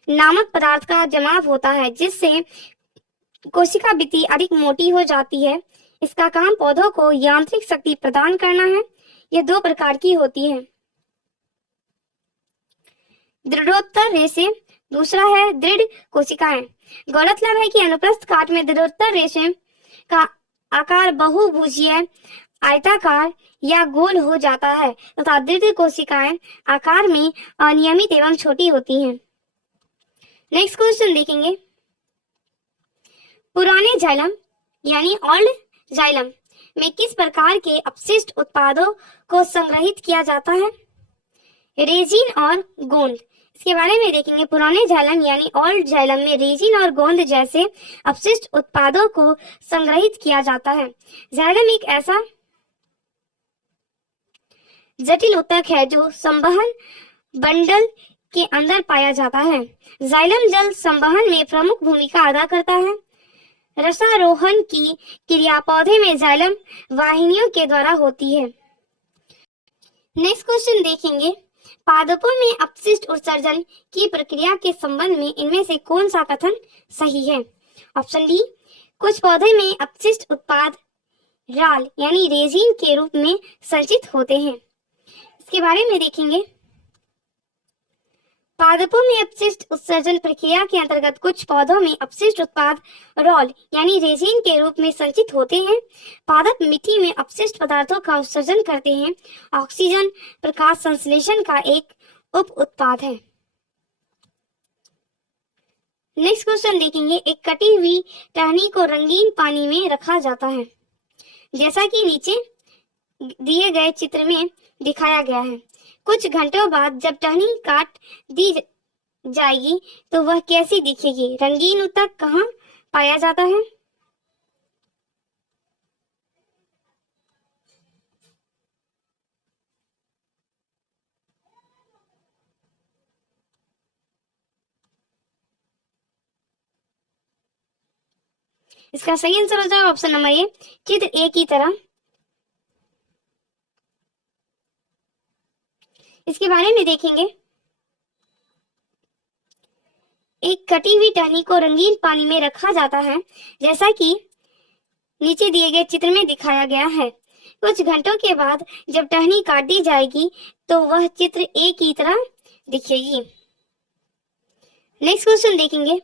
नामक पदार्थ का जमाव होता है, जिससे कोशिका भित्ति अधिक मोटी हो जाती है। इसका काम पौधों को यांत्रिक शक्ति प्रदान करना है। यह दो प्रकार की होती है, दृढ़ोत्तर रेशे, दूसरा है दृढ़ कोशिकाएं। गौरतलब है कि अनुप्रस्थ काट में दृढ़ोत्तर रेशे का आकार बहुभुजीय, आयताकार या गोल हो जाता है तथा दृढ़ कोशिकाएं आकार में अनियमित एवं छोटी होती हैं। नेक्स्ट क्वेश्चन देखेंगे, पुराने जाइलम यानी ओल्ड जाइलम में किस प्रकार के अपशिष्ट उत्पादों को संग्रहित किया जाता है? रेजिन और गोंद। इसके बारे में देखेंगे। पुराने जाइलम यानी ओल्ड जाइलम में रेजिन और गोंद जैसे अपशिष्ट उत्पादों को संग्रहित किया जाता है। जाइलम एक ऐसा जटिल ऊतक है जो संवहन बंडल के अंदर पाया जाता है। जाइलम जल संवहन में प्रमुख भूमिका अदा करता है। रसारोहण की क्रिया पौधे में जाइलम वाहिनियों के द्वारा होती है। नेक्स्ट क्वेश्चन देखेंगे, पादपों में अपशिष्ट उत्सर्जन की प्रक्रिया के संबंध में इनमें से कौन सा कथन सही है? ऑप्शन डी, कुछ पौधे में अपशिष्ट उत्पाद राल यानी रेजिन के रूप में संचित होते हैं। इसके बारे में देखेंगे। पादपों में अपशिष्ट उत्सर्जन प्रक्रिया के अंतर्गत कुछ पौधों में अपशिष्ट उत्पाद रोल यानी रेजिन के रूप में संचित होते हैं। पादप मिट्टी में अपशिष्ट पदार्थों का उत्सर्जन करते हैं। ऑक्सीजन प्रकाश संश्लेषण का एक उप उत्पाद है। नेक्स्ट क्वेश्चन देखेंगे, एक कटी हुई टहनी को रंगीन पानी में रखा जाता है, जैसा कि नीचे दिए गए चित्र में दिखाया गया है। कुछ घंटों बाद जब टहनी काट दी जाएगी तो वह कैसी दिखेगी? रंगीन ऊतक कहाँ पाया जाता है? इसका सही आंसर हो जाएगा ऑप्शन नंबर ए, चित्र ए की तरह। इसके बारे में देखेंगे। एक कटी हुई टहनी को रंगीन पानी में रखा जाता है, जैसा कि नीचे दिए गए चित्र में दिखाया गया है। कुछ घंटों के बाद जब टहनी काट दी जाएगी तो वह चित्र ए की तरह दिखेगी। नेक्स्ट क्वेश्चन देखेंगे,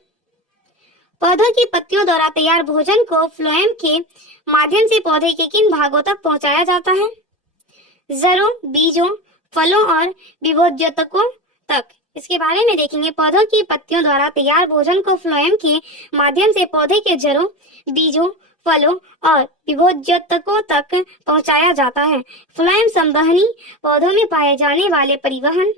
पौधों की पत्तियों द्वारा तैयार भोजन को फ्लोएम के माध्यम से पौधे के किन भागों तक पहुंचाया जाता है? जड़ों, बीजों, फलों और विभोज्योतकों तक। इसके बारे में देखेंगे। पौधों की पत्तियों द्वारा तैयार भोजन को फ्लोएम के माध्यम से पौधे के जड़ों, बीजों, फलों और विभोज्योतकों तक पहुंचाया जाता है। फ्लोएम संवहनी पौधों में पाए जाने वाले परिवहन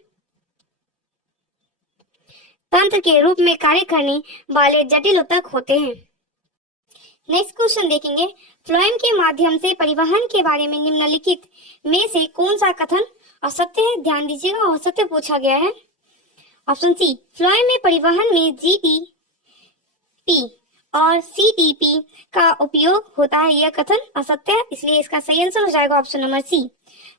तंत्र के रूप में कार्य करने वाले जटिल ऊतक होते हैं। नेक्स्ट क्वेश्चन देखेंगे, फ्लोएम के माध्यम से परिवहन के बारे में निम्नलिखित में से कौन सा कथन असत्य है? ध्यान दीजिएगा, असत्य पूछा गया है। ऑप्शन सी, फ्लोएम में परिवहन में जीडीपी और CTP का उपयोग होता है। यह कथन असत्य है, इसलिए इसका सही आंसर हो जाएगा ऑप्शन नंबर सी।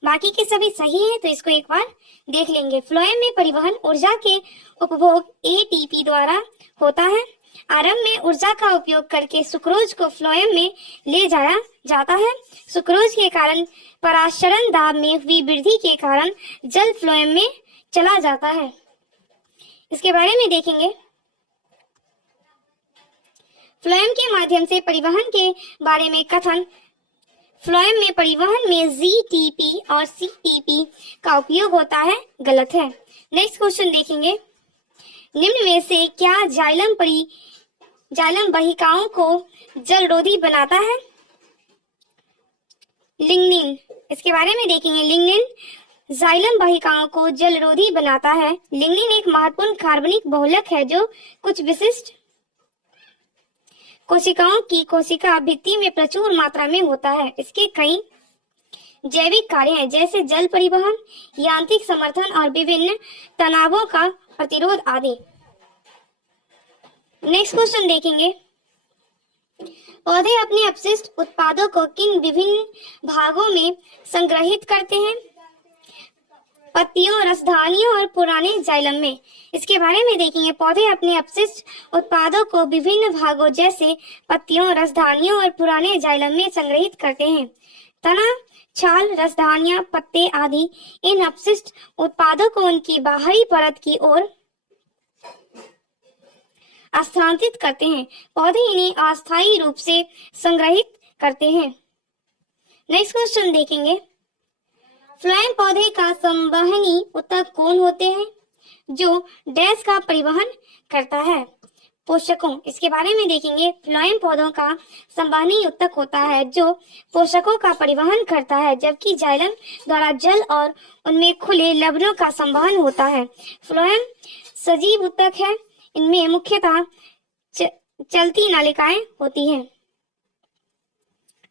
बाकी के सभी सही है, तो इसको एक बार देख लेंगे। फ्लोएम में परिवहन ऊर्जा के उपभोग ATP द्वारा होता है। आरंभ में ऊर्जा का उपयोग करके सुक्रोज को फ्लोएम में ले जाया जाता है। सुक्रोज के कारण पराशरण दाब में हुई वृद्धि के कारण जल फ्लोएम में चला जाता है। इसके बारे में देखेंगे। फ्लोएम के माध्यम से परिवहन के बारे में कथन, फ्लोएम में परिवहन में ZTP और CTP का उपयोग होता है, गलत है। नेक्स्ट क्वेश्चन देखेंगे। निम्न में से क्या जाइलम वाहिकाओं को जलरोधी बनाता है? लिग्निन, इसके बारे में देखेंगे। लिग्निन जाइलम वाहिकाओं को जलरोधी बनाता है। लिग्निन एक महत्वपूर्ण कार्बनिक बहुलक है जो कुछ विशिष्ट कोशिकाओं की कोशिका भित्ति में प्रचुर मात्रा में होता है। इसके कई जैविक कार्य हैं, जैसे जल परिवहन, यांत्रिक समर्थन और विभिन्न तनावों का प्रतिरोध आदि। नेक्स्ट क्वेश्चन देखेंगे। पौधे अपने अपशिष्ट उत्पादों को किन विभिन्न भागों में संग्रहित करते हैं? पत्तियों, रसधानियों और पुराने जाइलम में। इसके बारे में देखेंगे। पौधे अपने अपशिष्ट उत्पादों को विभिन्न भागों जैसे पत्तियों, रसधानियों और पुराने जाइलम में संग्रहित करते हैं। तना, छाल, रसधानियां, पत्ते आदि इन अपशिष्ट उत्पादों को उनकी बाहरी परत की ओर स्थानांतरित करते हैं। पौधे इन्हें अस्थायी रूप से संग्रहित करते हैं। नेक्स्ट क्वेश्चन देखेंगे। फ्लोएम पौधे का संवहनी ऊतक कौन होते हैं? जो डैश का परिवहन करता है, पोषकों। इसके बारे में देखेंगे। फ्लोएम पौधों का संवहनी ऊतक होता है जो पोषकों का परिवहन करता है, जबकि जाइलम द्वारा जल और उनमें खुले लवणों का संवहन होता है। फ्लोएम सजीव ऊतक है। इनमें मुख्यतः चलती नलिकाएं होती हैं।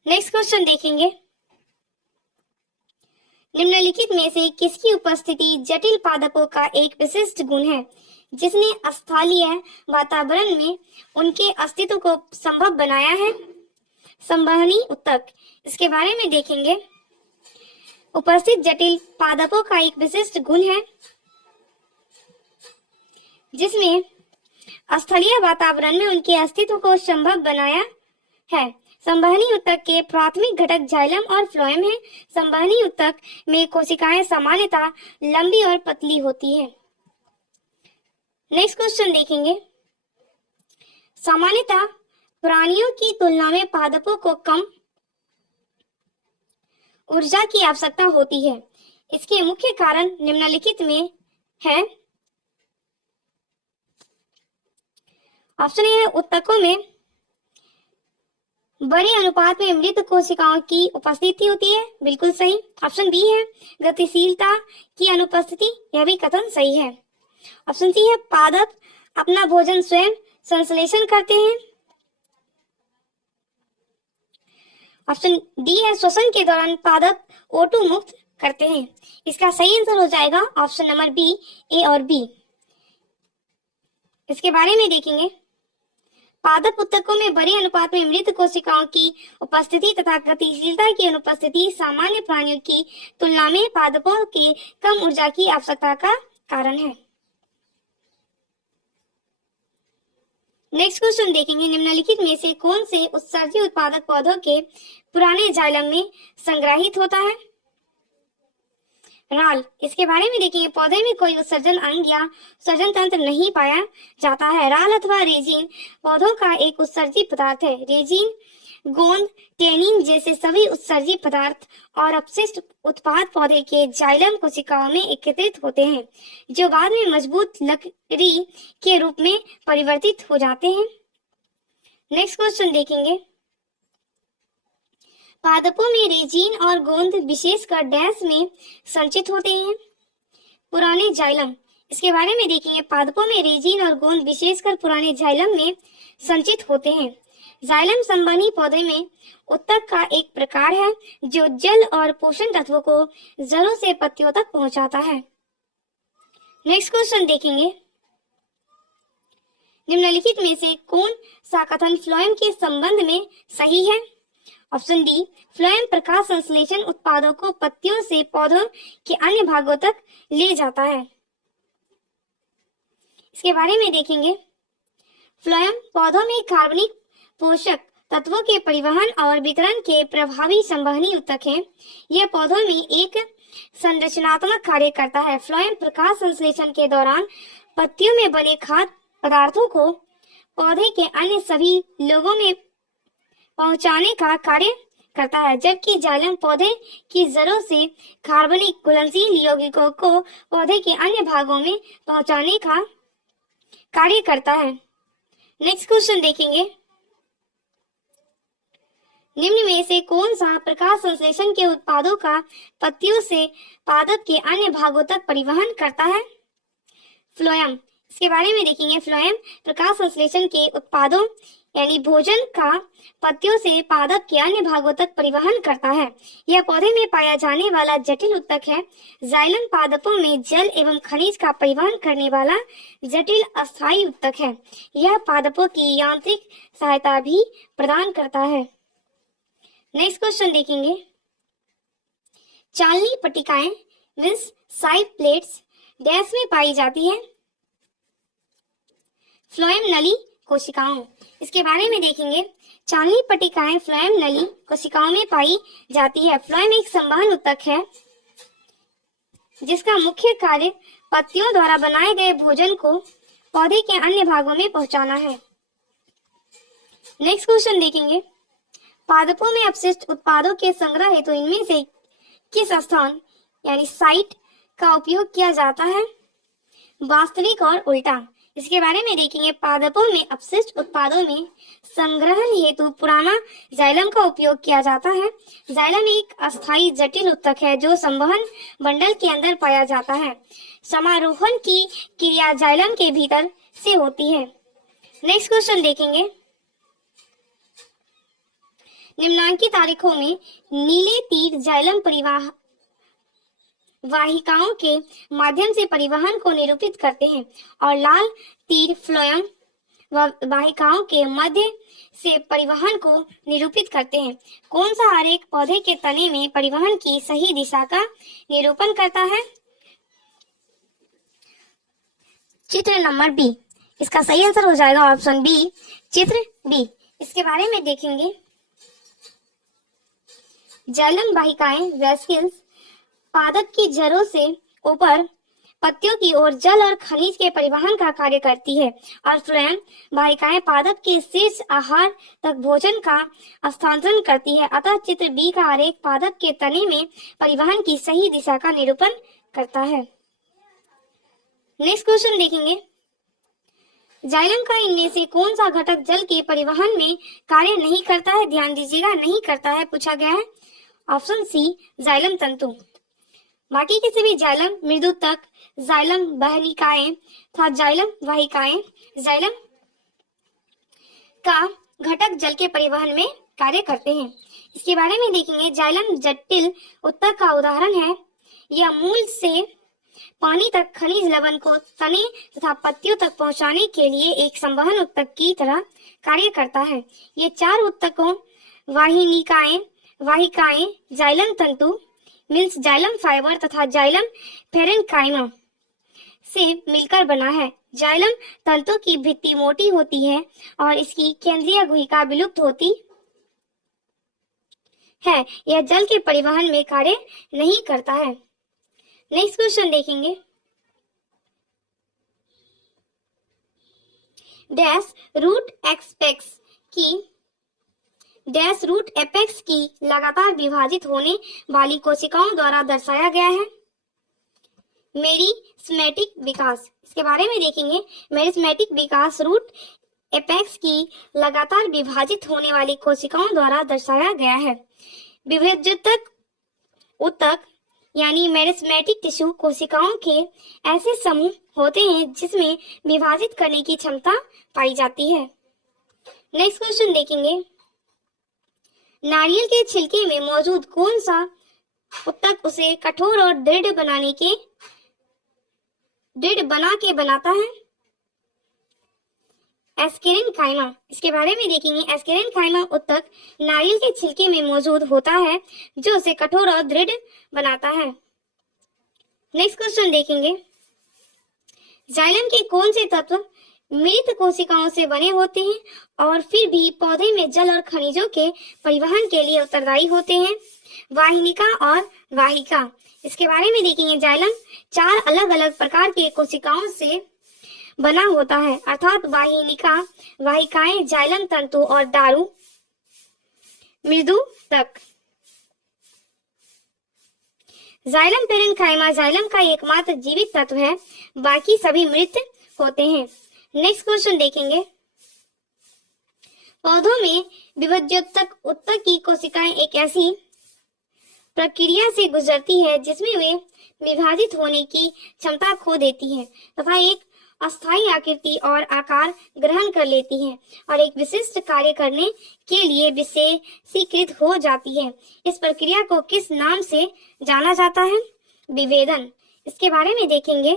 नेक्स्ट क्वेश्चन देखेंगे। निम्नलिखित में से किसकी उपस्थिति जटिल पादपों का एक विशिष्ट गुण है जिसने स्थलीय वातावरण में उनके अस्तित्व को संभव बनाया है? संवहनी ऊतक। इसके बारे में देखेंगे। उपस्थित जटिल पादपों का एक विशिष्ट गुण है जिसमें स्थलीय वातावरण में उनके अस्तित्व को संभव बनाया है। संवहनी ऊतक के प्राथमिक घटक जाइलम और फ्लोएम है। संवहनी ऊतक में कोशिकाएं सामान्यतः लंबी और पतली होती है। नेक्स्ट क्वेश्चन देखेंगे। सामान्यतः प्राणियों की तुलना में पादपों को कम ऊर्जा की आवश्यकता होती है। इसके मुख्य कारण निम्नलिखित में है। ऑप्शन ए है ऊतकों में बड़े अनुपात में मृत कोशिकाओं की उपस्थिति होती है, बिल्कुल सही। ऑप्शन बी है गतिशीलता की अनुपस्थिति, यह भी कथन सही है। ऑप्शन सी है पादप अपना भोजन स्वयं संश्लेषण करते हैं। ऑप्शन डी है श्वसन के दौरान पादप O2 मुक्त करते हैं। इसका सही आंसर हो जाएगा ऑप्शन नंबर बी, ए और बी। इसके बारे में देखेंगे। पादप ऊतकों में बड़े अनुपात में मृत कोशिकाओं की उपस्थिति तथा गतिशीलता की अनुपस्थिति सामान्य प्राणियों की तुलना में पादपों के कम ऊर्जा की आवश्यकता का कारण है। नेक्स्ट क्वेश्चन देखेंगे। निम्नलिखित में से कौन से उत्सर्जी उत्पादक पौधों के पुराने जाइलम में संग्रहित होता है? राल। इसके बारे में देखेंगे। पौधे में कोई उत्सर्जन अंग या उत्सर्जन तंत्र नहीं पाया जाता है। राल अथवा रेजिन पौधों का एक उत्सर्जी पदार्थ है। रेजिन, गोंद, टेनिन जैसे सभी उत्सर्जी पदार्थ और अपशिष्ट उत्पाद पौधे के जाइलम कोशिकाओं में एकत्रित होते हैं, जो बाद में मजबूत लकड़ी के रूप में परिवर्तित हो जाते हैं। नेक्स्ट क्वेश्चन देखेंगे। पादपों में रेजिन और गोंद विशेषकर डैश में संचित होते हैं। पुराने जाइलम। इसके बारे में देखेंगे। पादपों में रेजिन और गोंद विशेषकर पुराने जाइलम में संचित होते हैं। जाइलम संवहनी पौधे में ऊतक का एक प्रकार है जो जल और पोषण तत्वों को जड़ों से पत्तियों तक पहुंचाता है। नेक्स्ट क्वेश्चन देखेंगे। निम्नलिखित में से कौन सा कथन फ्लोएम के संबंध में सही है? ऑप्शन डी, फ्लोएम प्रकाश संश्लेषण उत्पादों को पत्तियों से पौधों के अन्य भागों तक ले जाता है। इसके बारे में देखेंगे। फ्लोएम पौधों में कार्बनिक पोषक तत्वों के परिवहन और वितरण के प्रभावी संवहनी ऊतक है। यह पौधों में एक संरचनात्मक कार्य करता है। फ्लोएम प्रकाश संश्लेषण के दौरान पत्तियों में बने खाद्य पदार्थों को पौधे के अन्य सभी लोगों में पहुंचाने का कार्य करता है, जबकि जाइलम पौधे की जड़ों से कार्बनिक घुलनशील यौगिकों को पौधे के अन्य भागों में पहुंचाने का कार्य करता है। नेक्स्ट क्वेश्चन देखेंगे। निम्न में से कौन सा प्रकाश संश्लेषण के उत्पादों का पत्तियों से पादप के अन्य भागों तक परिवहन करता है? फ्लोएम। इसके बारे में देखेंगे। फ्लोएम प्रकाश संश्लेषण के उत्पादों यानी भोजन का पत्तियों से पादप के अन्य भागों तक परिवहन करता है। यह पौधे में पाया जाने वाला जटिल ऊतक है। जाइलम पादपों में जल एवं खनिज का परिवहन करने वाला जटिल अस्थायी ऊतक है। यह पादपों की यांत्रिक सहायता भी प्रदान करता है। नेक्स्ट क्वेश्चन देखेंगे। चालनी पट्टिकाएं मीन्स साइड प्लेट्स डैश में पाई जाती है? फ्लोएम नली कोशिकाओं। इसके बारे में देखेंगे। चालनी पट्टिकाएं फ्लोएम नली कोशिकाओं में पाई जाती है। फ्लोएम एक संवहन ऊतक है जिसका मुख्य कार्य पत्तियों द्वारा बनाए गए भोजन को पौधे के अन्य भागों में पहुंचाना है। नेक्स्ट क्वेश्चन देखेंगे। पादपों में अपशिष्ट उत्पादों के संग्रह हेतु इनमें से किस स्थान यानी साइट का उपयोग किया जाता है? वास्तविक और उल्टा। इसके बारे में देखेंगे। पादपों में अपशिष्ट उत्पादों में संग्रहण हेतु पुराना जाइलम का उपयोग किया जाता है। जाइलम एक अस्थायी जटिल ऊतक है जो संवहन बंडल के अंदर पाया जाता है। समारोहण की क्रिया जाइलम के भीतर से होती है। नेक्स्ट क्वेश्चन देखेंगे। निम्नांकित तारीखों में नीले तीर जाइलम परिवाह वाहिकाओं के माध्यम से परिवहन को निरूपित करते हैं और लाल तीर फ्लोएम वाहिकाओं के मध्य से परिवहन को निरूपित करते हैं। कौन सा आरेख पौधे के तने में परिवहन की सही दिशा का निरूपण करता है? चित्र नंबर बी। इसका सही आंसर हो जाएगा ऑप्शन बी, चित्र बी। इसके बारे में देखेंगे। जाइलम वाहिकाएं वेसिकल्स पादप की जड़ों से ऊपर पत्तियों की ओर जल और खनिज के परिवहन का कार्य करती है और फ्लोएम वाहिकाएं पादप के शीर्ष आहार तक भोजन का हस्तांतरण करती है। अतः चित्र बी का आरेख पादप के तने में परिवहन की सही दिशा का निरूपण करता है। नेक्स्ट क्वेश्चन देखेंगे। जाइलम का इनमें से कौन सा घटक जल के परिवहन में कार्य नहीं करता है? ध्यान दीजिएगा, नहीं करता है पूछा गया है। ऑप्शन सी, जाइलम तंतु। बाकी के सभी जाइलम मृदुतक, जाइलम बहनिकाएं तथा जाइलम वाहिकाएं जाइलम का घटक जल के परिवहन में कार्य करते हैं। इसके बारे में देखेंगे। जाइलम जटिल ऊतक का उदाहरण है। यह मूल से पानी तक खनिज लवण को तने तथा पत्तियों तक पहुंचाने के लिए एक संवहन ऊतक की तरह कार्य करता है। ये चार ऊतकों वाहिनिकाएं वाहिकाएं जाइलम तंतु मीन्स जाइलम फाइबर तथा जाइलम पेरेन्काइमा से मिलकर बना है। जाइलम तंतु की भित्ति मोटी होती है और इसकी केंद्रीय गुहिका विलुप्त होती है। यह जल के परिवहन में कार्य नहीं करता है। नेक्स्ट क्वेश्चन देखेंगे। डैश रूट एपेक्स की लगातार विभाजित होने वाली कोशिकाओं द्वारा दर्शाया गया है। मेरिस्मेटिक विकास। इसके बारे में देखेंगे। मेरिस्मेटिक विकास रूट एपेक्स की लगातार विभाजित होने वाली कोशिकाओं द्वारा दर्शाया गया है। विभेदक ऊतक यानी मेरिस्मेटिक टिश्यू कोशिकाओं के ऐसे समूह होते हैं जिसमें विभाजित करने की क्षमता पाई जाती है। नेक्स्ट क्वेश्चन देखेंगे। नारियल के छिलके में मौजूद कौन सा ऊतक उसे कठोर और दृढ़ बना के बनाता है? एस्केरेनकाइमा, इसके बारे में देखेंगे। एस्केरेनकाइमा उत्तक नारियल के छिलके में मौजूद होता है जो उसे कठोर और दृढ़ बनाता है। नेक्स्ट क्वेश्चन देखेंगे, जाइलम के कौन से तत्व मृत कोशिकाओं से बने होते हैं और फिर भी पौधे में जल और खनिजों के परिवहन के लिए उत्तरदायी होते हैं? वाहिनिका और वाहिका, इसके बारे में देखेंगे। जाइलम 4 अलग अलग प्रकार के कोशिकाओं से बना होता है, अर्थात वाहिनिका वाहिकाएं जाइलम तंतु और दारू मृदु तक। जाइलम पेरेन्काइमा जाइलम का एकमात्र जीवित तत्व है, बाकी सभी मृत होते हैं। नेक्स्ट क्वेश्चन देखेंगे, पौधों में विभज्योतक उत्तक की कोशिकाएं एक ऐसी प्रक्रिया से गुजरती है जिसमें वे विभाजित होने की क्षमता खो देती है तथा एक अस्थायी आकृति और आकार ग्रहण कर लेती है और एक विशिष्ट कार्य करने के लिए विशेषीकृत हो जाती है। इस प्रक्रिया को किस नाम से जाना जाता है? विभेदन, इसके बारे में देखेंगे।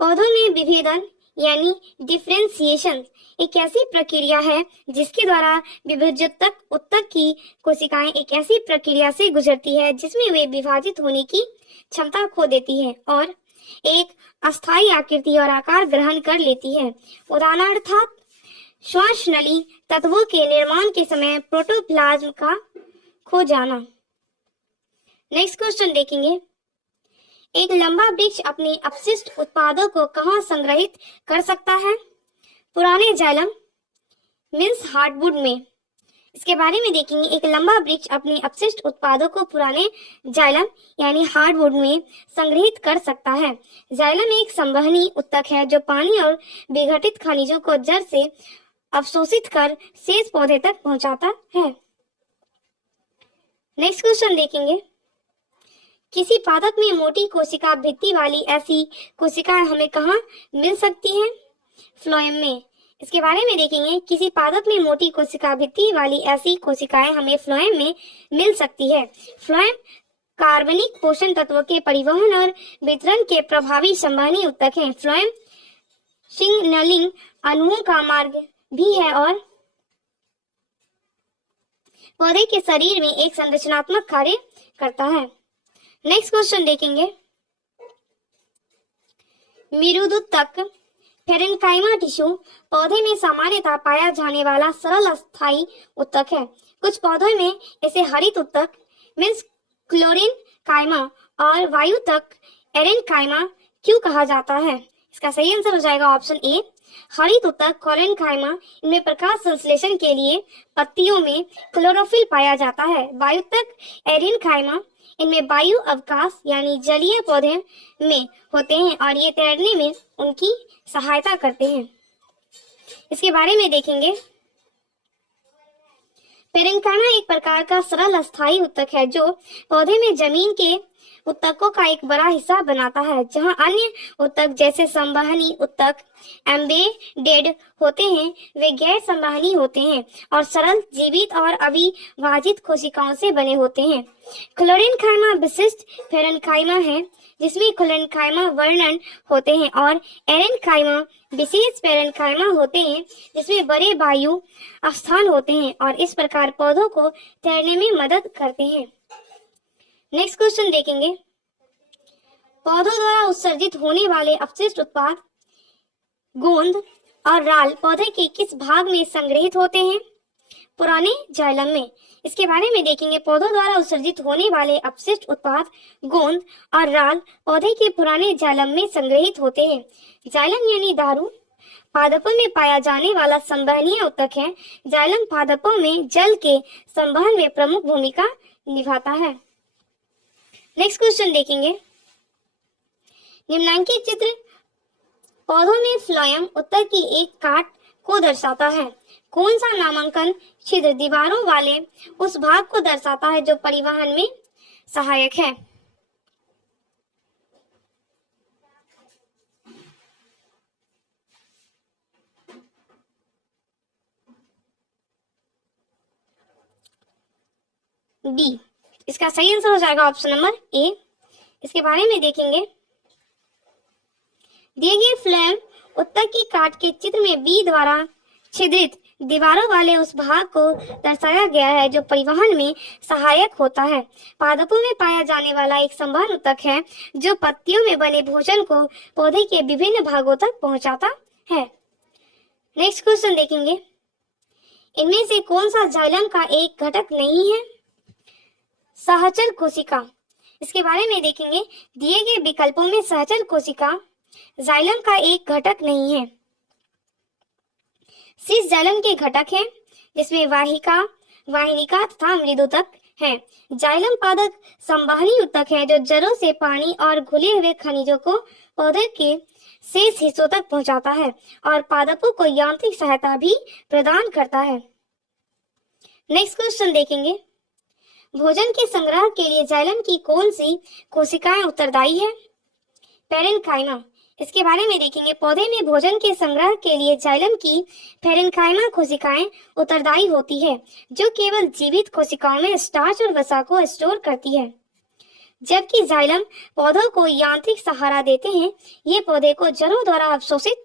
पौधों में विभेदन यानी डिफरेंशिएशन एक ऐसी प्रक्रिया है जिसके द्वारा विभज्योतक उत्तक की कोशिकाएं एक ऐसी प्रक्रिया से गुजरती है जिसमें वे विभाजित होने की क्षमता खो देती है और एक अस्थायी आकृति और आकार ग्रहण कर लेती है। उदाहरणार्थ श्वासनली तत्वों के निर्माण के समय प्रोटोप्लाज्म का खो जाना। नेक्स्ट क्वेश्चन देखेंगे, एक लंबा वृक्ष अपने अपशिष्ट उत्पादों को कहाँ संग्रहित कर सकता है? पुराने जाइलम मीन्स हार्डवुड में, इसके बारे में देखेंगे। एक लंबा वृक्ष अपने अपशिष्ट उत्पादों को पुराने जाइलम यानी हार्डवुड में संग्रहित कर सकता है। जाइलम एक संवहनी उत्तक है जो पानी और विघटित खनिजों को जड़ से अवशोषित कर शेष पौधे तक पहुंचाता है। नेक्स्ट क्वेश्चन देखेंगे, किसी पादप में मोटी कोशिका भित्ति वाली ऐसी कोशिकाएं हमें कहाँ मिल सकती हैं? फ्लोएम में, इसके बारे में देखेंगे। किसी पादप में मोटी कोशिका भित्ति वाली ऐसी कोशिकाएं हमें फ्लोएम में मिल सकती है। फ्लोएम कार्बनिक पोषण तत्वों के परिवहन और वितरण के प्रभावी संवहनी उत्तक हैं। फ्लोएम सिग्नलिंग अणुओं का मार्ग भी है और पौधे के शरीर में एक संरचनात्मक कार्य करता है। नेक्स्ट क्वेश्चन देखेंगे, मेरुदुत्तक पेरेन्काइमा टिश्यू पौधे में सामान्यतः पाया जाने वाला सरल अस्थायी उत्तक है। कुछ पौधों में इसे हरित उत्तक मीन्स क्लोरेन्काइमा और वायुतक एरेन्काइमा क्यों कहा जाता है? इसका सही आंसर हो जाएगा ऑप्शन ए, हरित उत्तक क्लोरेन्काइमा। इनमें प्रकाश संश्लेषण के लिए पत्तियों में क्लोरोफिल पाया जाता है। वायुतक एरेन्काइमा इनमें वायु अवकाश यानी जलीय पौधे में होते हैं और ये तैरने में उनकी सहायता करते हैं। इसके बारे में देखेंगे। पेरेन्काइमा एक प्रकार का सरल अस्थायी उत्तक है जो पौधे में जमीन के उत्तकों का एक बड़ा हिस्सा बनाता है, जहां अन्य उत्तक जैसे संवहनी उत्तक एम्बेडेड होते हैं, वे गैर संवहनी होते हैं और सरल जीवित और अविभाजित कोशिकाओं से बने होते हैं। क्लोरेन्काइमा विशिष्ट पेरेन्काइमा है जिसमें क्लोरेन्काइमा वर्णन होते हैं और एरेन्काइमा विशेष पेरेन्काइमा होते हैं जिसमें बड़े वायु स्थान होते हैं और इस प्रकार पौधों को तैरने में मदद करते हैं। नेक्स्ट क्वेश्चन देखेंगे, पौधों द्वारा उत्सर्जित होने वाले अपशिष्ट उत्पाद गोंद और राल पौधे के किस भाग में संग्रहित होते हैं? पुराने जाइलम में। इसके बारे में देखेंगे। पौधों द्वारा उत्सर्जित होने वाले अपशिष्ट उत्पाद गोंद और राल पौधे के पुराने जाइलम में संग्रहित होते हैं। जाइलम यानी दारू पादपों में पाया जाने वाला संवहनीय उत्तक है। जाइलम पादपों में जल के संवहन में प्रमुख भूमिका निभाता है। नेक्स्ट क्वेश्चन देखेंगे, निम्नांकित चित्र पौधों में फ्लोएम उत्तक की एक काट को दर्शाता है। कौन सा नामांकन छिद्र दीवारों वाले उस भाग को दर्शाता है जो परिवहन में सहायक है? बी, इसका सही आंसर हो जाएगा ऑप्शन नंबर ए। इसके बारे में देखेंगे। दिए गए फ्लोएम उत्तक की काट के चित्र में बी द्वारा छिद्रित दीवारों वाले उस भाग को दर्शाया गया है जो परिवहन में सहायक होता है। पादपों में पाया जाने वाला एक संवहन ऊतक है जो पत्तियों में बने भोजन को पौधे के विभिन्न भागों तक पहुंचाता है। नेक्स्ट क्वेश्चन देखेंगे, इनमें से कौन सा जाइलम का एक घटक नहीं है? सहचर कोशिका। इसके बारे में देखेंगे, दिए गए विकल्पों में सहचर कोशिका जाइलम का एक घटक नहीं है। शीर्ष जाइलम के घटक हैं जिसमें वाहिका, वाहिनिका तथा मृदुतक है। जाइलम पादक संवहनी ऊतक है जो जड़ों से पानी और घुले हुए खनिजों को पौधे के शेष हिस्सों तक पहुंचाता है और पादपों को यांत्रिक सहायता भी प्रदान करता है। नेक्स्ट क्वेश्चन देखेंगे, भोजन के संग्रह के लिए जाइलम की कौन सी कोशिकाएं उत्तरदायी है? पेरेन्काइमा। इसके बारे में देखेंगे, पौधे में भोजन के संग्रह के लिए जाइलम की पेरेन्काइमा कोशिकाएं उत्तरदायी होती है जो केवल जीवित कोशिकाओं में स्टार्च और वसा को स्टोर करती है, जबकि जाइलम पौधों को यांत्रिक सहारा देते हैं। ये पौधे को जड़ों द्वारा अवशोषित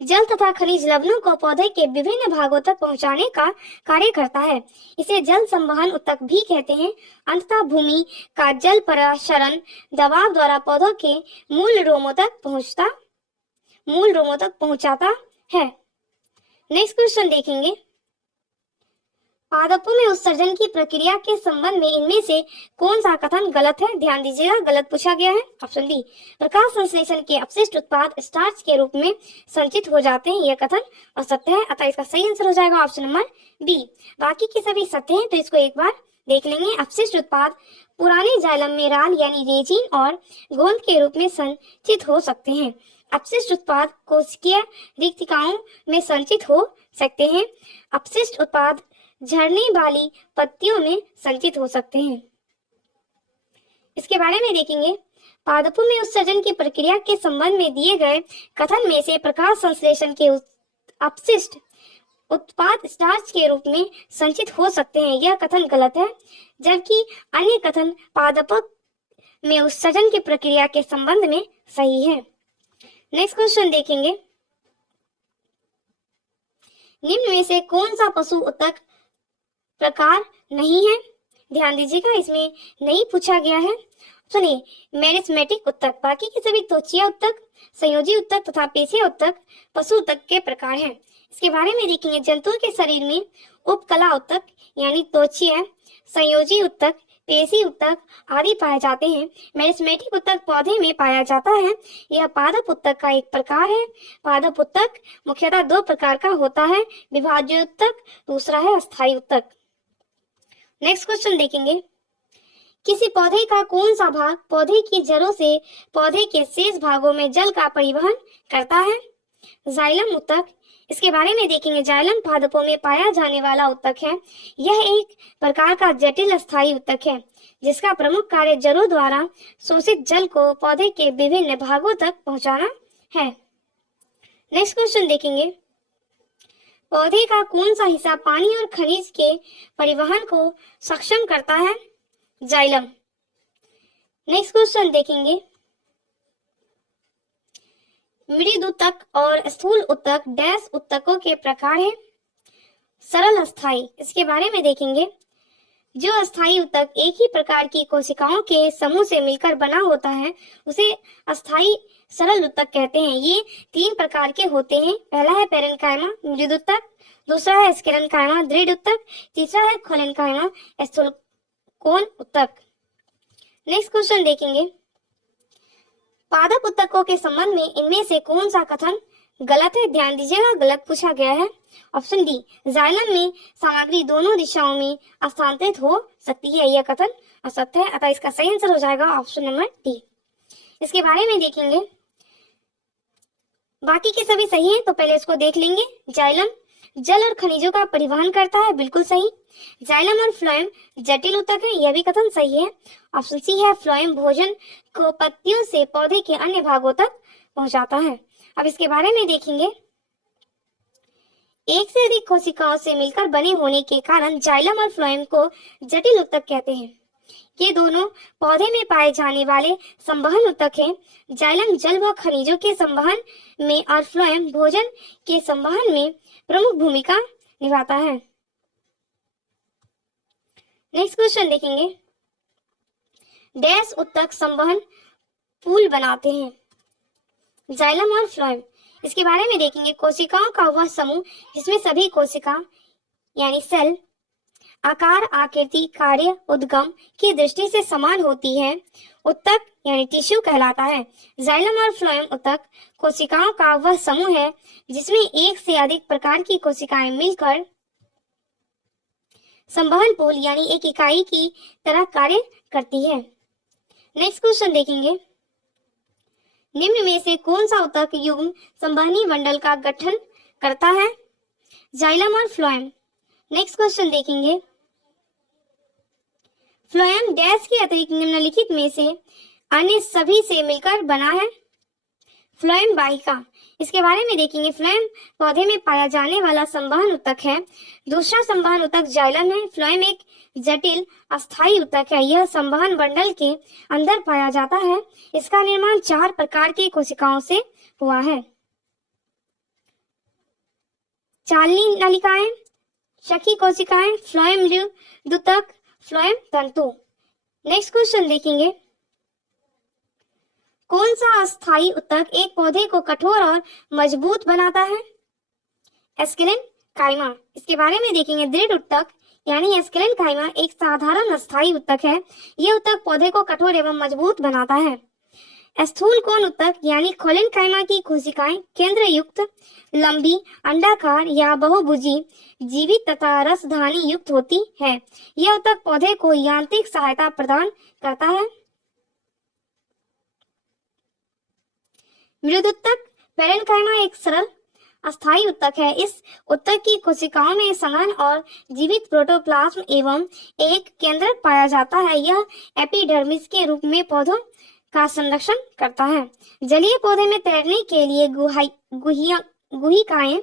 जल तथा खनिज लवणों को पौधे के विभिन्न भागों तक पहुंचाने का कार्य करता है। इसे जल संवहन ऊतक भी कहते हैं। अंततः भूमि का जल प्रसारण दबाव द्वारा पौधों के मूल रोमों तक पहुंचाता है। नेक्स्ट क्वेश्चन देखेंगे, पादपों में उत्सर्जन की प्रक्रिया के संबंध में इनमें से कौन सा कथन गलत है? ध्यान दीजिएगा, गलत पूछा गया है। ऑप्शन डी, प्रकाश संश्लेषण के अपशिष्ट उत्पाद स्टार्च के रूप में संचित हो जाते हैं, यह कथन असत्य है। अतः इसका सही आंसर हो जाएगा ऑप्शन नंबर बी। बाकी के सभी सत्य हैं, तो इसको एक बार देख लेंगे। अपशिष्ट उत्पाद पुराने जाइलम में राल यानी रेजिन और गोंद के रूप में संचित हो सकते हैं। अपशिष्ट उत्पाद कोशिकीय रिक्तिकाओं में संचित हो सकते हैं। अपशिष्ट उत्पाद झड़ने वाली पत्तियों में संचित हो सकते हैं। इसके बारे में देखेंगे, पादपों में उत्सर्जन की प्रक्रिया के संबंध में दिए गए कथन में से प्रकाश संश्लेषण के अपशिष्ट उत्पाद स्टार्च के रूप में संचित हो सकते हैं, यह कथन गलत है, जबकि अन्य कथन पादपों में उत्सर्जन की प्रक्रिया के संबंध में सही है। नेक्स्ट क्वेश्चन देखेंगे, निम्न में से कौन सा पशु ऊतक प्रकार नहीं है? ध्यान दीजिएगा, इसमें नहीं पूछा गया है। सुनिए, मेरिस्मेटिक ऊतक। बाकी के सभी त्वचीय ऊतक, संयोजी ऊतक तथा पेशीय ऊतक पशु ऊतक के प्रकार हैं। इसके बारे में देखेंगे, जंतुओं के शरीर में उपकला ऊतक यानी त्वचीय, संयोजी ऊतक, पेशी ऊतक आदि पाए जाते हैं। मेरिस्मेटिक ऊतक पौधे में पाया जाता है। यह पादप ऊतक का एक प्रकार है। पादप ऊतक मुख्यतः दो प्रकार का होता है, विभाज्य ऊतक, दूसरा है अस्थायी ऊतक। नेक्स्ट क्वेश्चन देखेंगे, किसी पौधे का कौन सा भाग पौधे की जड़ों से पौधे के शेष भागों में जल का परिवहन करता है? जाइलम ऊतक। इसके बारे में देखेंगे, जाइलम पादपों में पाया जाने वाला ऊतक है। यह एक प्रकार का जटिल अस्थायी ऊतक है जिसका प्रमुख कार्य जड़ों द्वारा शोषित जल को पौधे के विभिन्न भागों तक पहुंचाना है। नेक्स्ट क्वेश्चन देखेंगे, पौधे का कौन सा हिस्सा पानी और खनिज के परिवहन को सक्षम करता है? जाइलम। नेक्स्ट क्वेश्चन देखेंगे, मृदु ऊतक और स्थूल ऊतक डैश ऊतकों के प्रकार है? सरल अस्थाई। इसके बारे में देखेंगे, जो अस्थाई ऊतक एक ही प्रकार की कोशिकाओं के समूह से मिलकर बना होता है उसे अस्थाई सरल ऊतक कहते हैं। ये तीन प्रकार के होते हैं। पहला है पेरेन्काइमा मृदु ऊतक, दूसरा है स्क्लेरेन्काइमा दृढ़ ऊतक, तीसरा है खोलेन्काइमा स्थूलकोण ऊतक। नेक्स्ट क्वेश्चन देखेंगे, पादप ऊतकों के संबंध में इनमें से कौन सा कथन गलत है? ध्यान दीजिएगा, गलत पूछा गया है। ऑप्शन डी, जाइलम में सामग्री दोनों दिशाओं में स्थानांतरित हो सकती है, यह कथन असत्य है। अतः इसका सही आंसर हो जाएगा ऑप्शन नंबर डी। इसके बारे में देखेंगे, बाकी के सभी सही हैं, तो पहले इसको देख लेंगे। जाइलम जल और खनिजों का परिवहन करता है, बिल्कुल सही। जाइलम और फ्लोएम जटिल ऊतक है, यह भी कथन सही है। ऑप्शन सी है, फ्लोएम भोजन को पत्तियों से पौधे के अन्य भागों तक पहुंचाता है। अब इसके बारे में देखेंगे, एक से अधिक कोशिकाओं से मिलकर बने होने के कारण जाइलम और फ्लोएम को जटिल ऊतक कहते हैं। ये दोनों पौधे में पाए जाने वाले संवहन ऊतक हैं। जाइलम जल व खनिजों के संवहन में और फ्लोएम भोजन के संवहन में प्रमुख भूमिका निभाता है। नेक्स्ट क्वेश्चन देखेंगे, डैश ऊतक संवहन पूल बनाते हैं, जाइलम और फ्लोएम। इसके बारे में देखेंगे, कोशिकाओं का वह समूह जिसमें सभी कोशिका यानी सेल आकार, आकृति, कार्य, उद्गम की दृष्टि से समान होती है, ऊतक यानी टिश्यू कहलाता है। जाइलम और फ्लोएम ऊतक कोशिकाओं का वह समूह है जिसमें एक से अधिक प्रकार की कोशिकाएं मिलकर संवहन पूल यानी एक इकाई की तरह कार्य करती है। नेक्स्ट क्वेश्चन देखेंगे, निम्न में से कौन सा ऊतक युग्म संवहनी मंडल का गठन करता है, जाइलम और फ्लोएम। नेक्स्ट क्वेश्चन देखेंगे, फ्लोएम डैश के अतिरिक्त निम्नलिखित में से अन्य सभी से मिलकर बना है, फ्लोएम वाहिका। इसके बारे में देखेंगे, फ्लोएम पौधे में पाया जाने वाला संवहन ऊतक है। दूसरा संवहन ऊतक जाइलम है। फ्लोएम एक जटिल अस्थायी ऊतक है, यह संवहन बंडल के अंदर पाया जाता है। इसका निर्माण 4 प्रकार की कोशिकाओं से हुआ है, चालनी नलिकाएं, शकी कोशिकाएं, फ्लोएम द्युतक, फ्लोएम तंतु। नेक्स्ट क्वेश्चन देखेंगे, कौन सा अस्थायी ऊतक एक पौधे को कठोर और मजबूत बनाता है, एस्केलेन काइमा। इसके बारे में देखेंगे, दृढ़ ऊतक यानी एस्केलेन काइमा एक साधारण अस्थायी ऊतक है। यह ऊतक पौधे को कठोर एवं मजबूत बनाता है। स्थूल कोण ऊतक यानी खोलेन काइमा की कोशिकाएं केंद्र युक्त, लंबी, अंडाकार या बहुभुजी, जीवित तथा रसधानी युक्त होती है। यह ऊतक पौधे को यांत्रिक सहायता प्रदान करता है। मृदुतक पेरेन्काइमा एक सरल अस्थायी ऊतक है। इस ऊतक की कोशिकाओं में संघनन और जीवित प्रोटोप्लाज्म एवं एक केंद्रक पाया जाता है। यह एपिडर्मिस के रूप में पौधों का संरक्षण करता है। जलीय पौधे में तैरने के लिए गुहिकाएं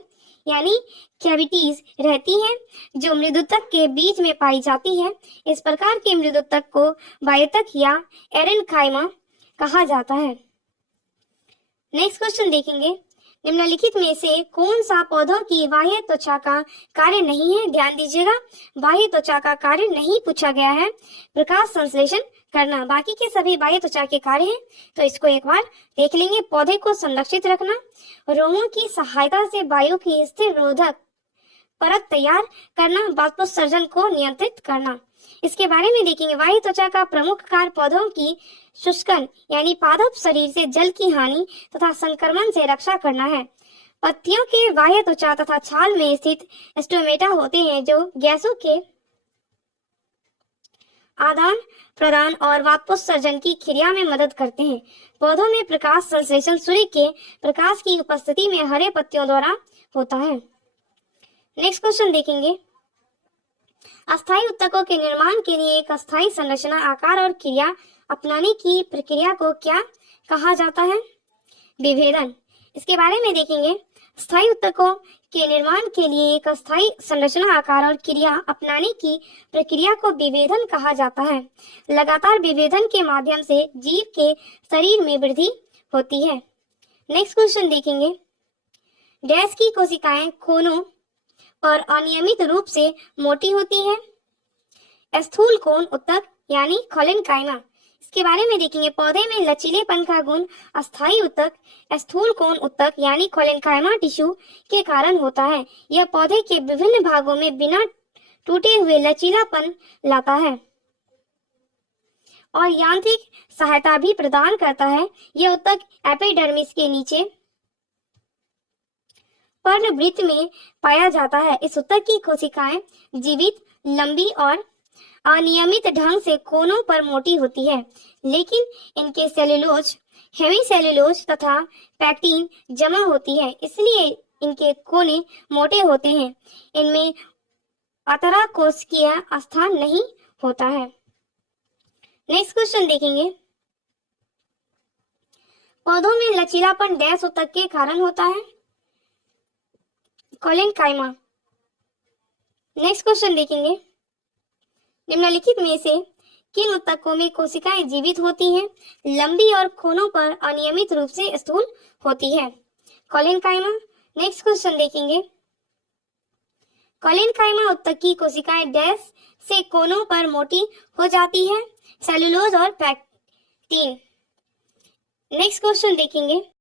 यानी कैविटीज रहती हैं, जो मृदुतक के बीच में पाई जाती है। इस प्रकार के मृदुतक को वायुतक या एरेन्काइमा कहा जाता है। नेक्स्ट क्वेश्चन देखेंगे, निम्नलिखित में से कौन सा पौधों की बाह्य त्वचा का कार्य नहीं है। ध्यान दीजिएगा, बाह्य त्वचा का कार्य नहीं पूछा गया है, प्रकाश संश्लेषण करना। बाकी के सभी बाह्य त्वचा के कार्य हैं, तो इसको एक बार देख लेंगे। पौधे को संरक्षित रखना, रोमों की सहायता से वायु की स्थिर रोधक परत तैयार करना, वाष्पोत्सर्जन को नियंत्रित करना। इसके बारे में देखेंगे, बाह्य त्वचा का प्रमुख कार्य पौधों की शुष्कन यानी पादप शरीर से जल की हानि तथा संक्रमण से रक्षा करना है। पत्तियों के बाह्य त्वचा तथा छाल में स्थित स्टोमेटा होते हैं, जो गैसों के आदान प्रदान और वाष्पोत्सर्जन की क्रिया में मदद करते हैं। पौधों में प्रकाश संश्लेषण सूर्य के प्रकाश की उपस्थिति में हरे पत्तियों द्वारा होता है। नेक्स्ट क्वेश्चन देखेंगे, अस्थायी ऊतकों के निर्माण के लिए एक अस्थायी संरचना, आकार और क्रिया अपनाने की प्रक्रिया को क्या कहा जाता है, विभेदन। इसके बारे में देखेंगे, स्थायी ऊतकों के निर्माण के लिए एक अस्थायी संरचना, आकार और क्रिया अपनाने की प्रक्रिया को विभेदन कहा जाता है। लगातार विभेदन के माध्यम से जीव के शरीर में वृद्धि होती है। नेक्स्ट क्वेश्चन देखेंगे, डैश की कोशिकाएं कोनों पर अनियमित रूप से मोटी होती है, स्थूल कोण ऊतक यानी खोलेनकाइमा। इसके बारे में देखेंगे, पौधे में लचीलेपन का गुण अस्थायी ऊतक स्थूल कोण ऊतक यानी खोलेनकाइमा टिश्यू के कारण होता है। यह पौधे के विभिन्न भागों में बिना टूटे हुए लचीलापन लाता है और यांत्रिक सहायता भी प्रदान करता है। यह ऊतक एपिडर्मिस के नीचे पर्णवृत्त में पाया जाता है। इस ऊतक की कोशिकाएं जीवित, लंबी और अनियमित ढंग से कोनों पर मोटी होती है, लेकिन इनके सेलुलोज, हेमीसेलुलोज तथा पैक्टिन जमा होती है, इसलिए इनके कोने मोटे होते हैं। इनमें अंतराकोशिकीय स्थान नहीं होता है। नेक्स्ट क्वेश्चन देखेंगे, पौधों में लचीलापन डैश ऊतक के कारण होता है, खोलेनकाइमा। नेक्स्ट क्वेश्चन देखेंगे, निम्नलिखित में से किन ऊतकों में कोशिकाएं जीवित होती हैं? लंबी और कोनों पर अनियमित रूप से स्थूल होती है। कोलिनकाइमा। नेक्स्ट क्वेश्चन देखेंगे। कोलिनकाइमा ऊतक की कोशिकाएं डैश से कोनों पर मोटी हो जाती है? सेलुलोज और पैक्टिन। नेक्स्ट क्वेश्चन देखेंगे।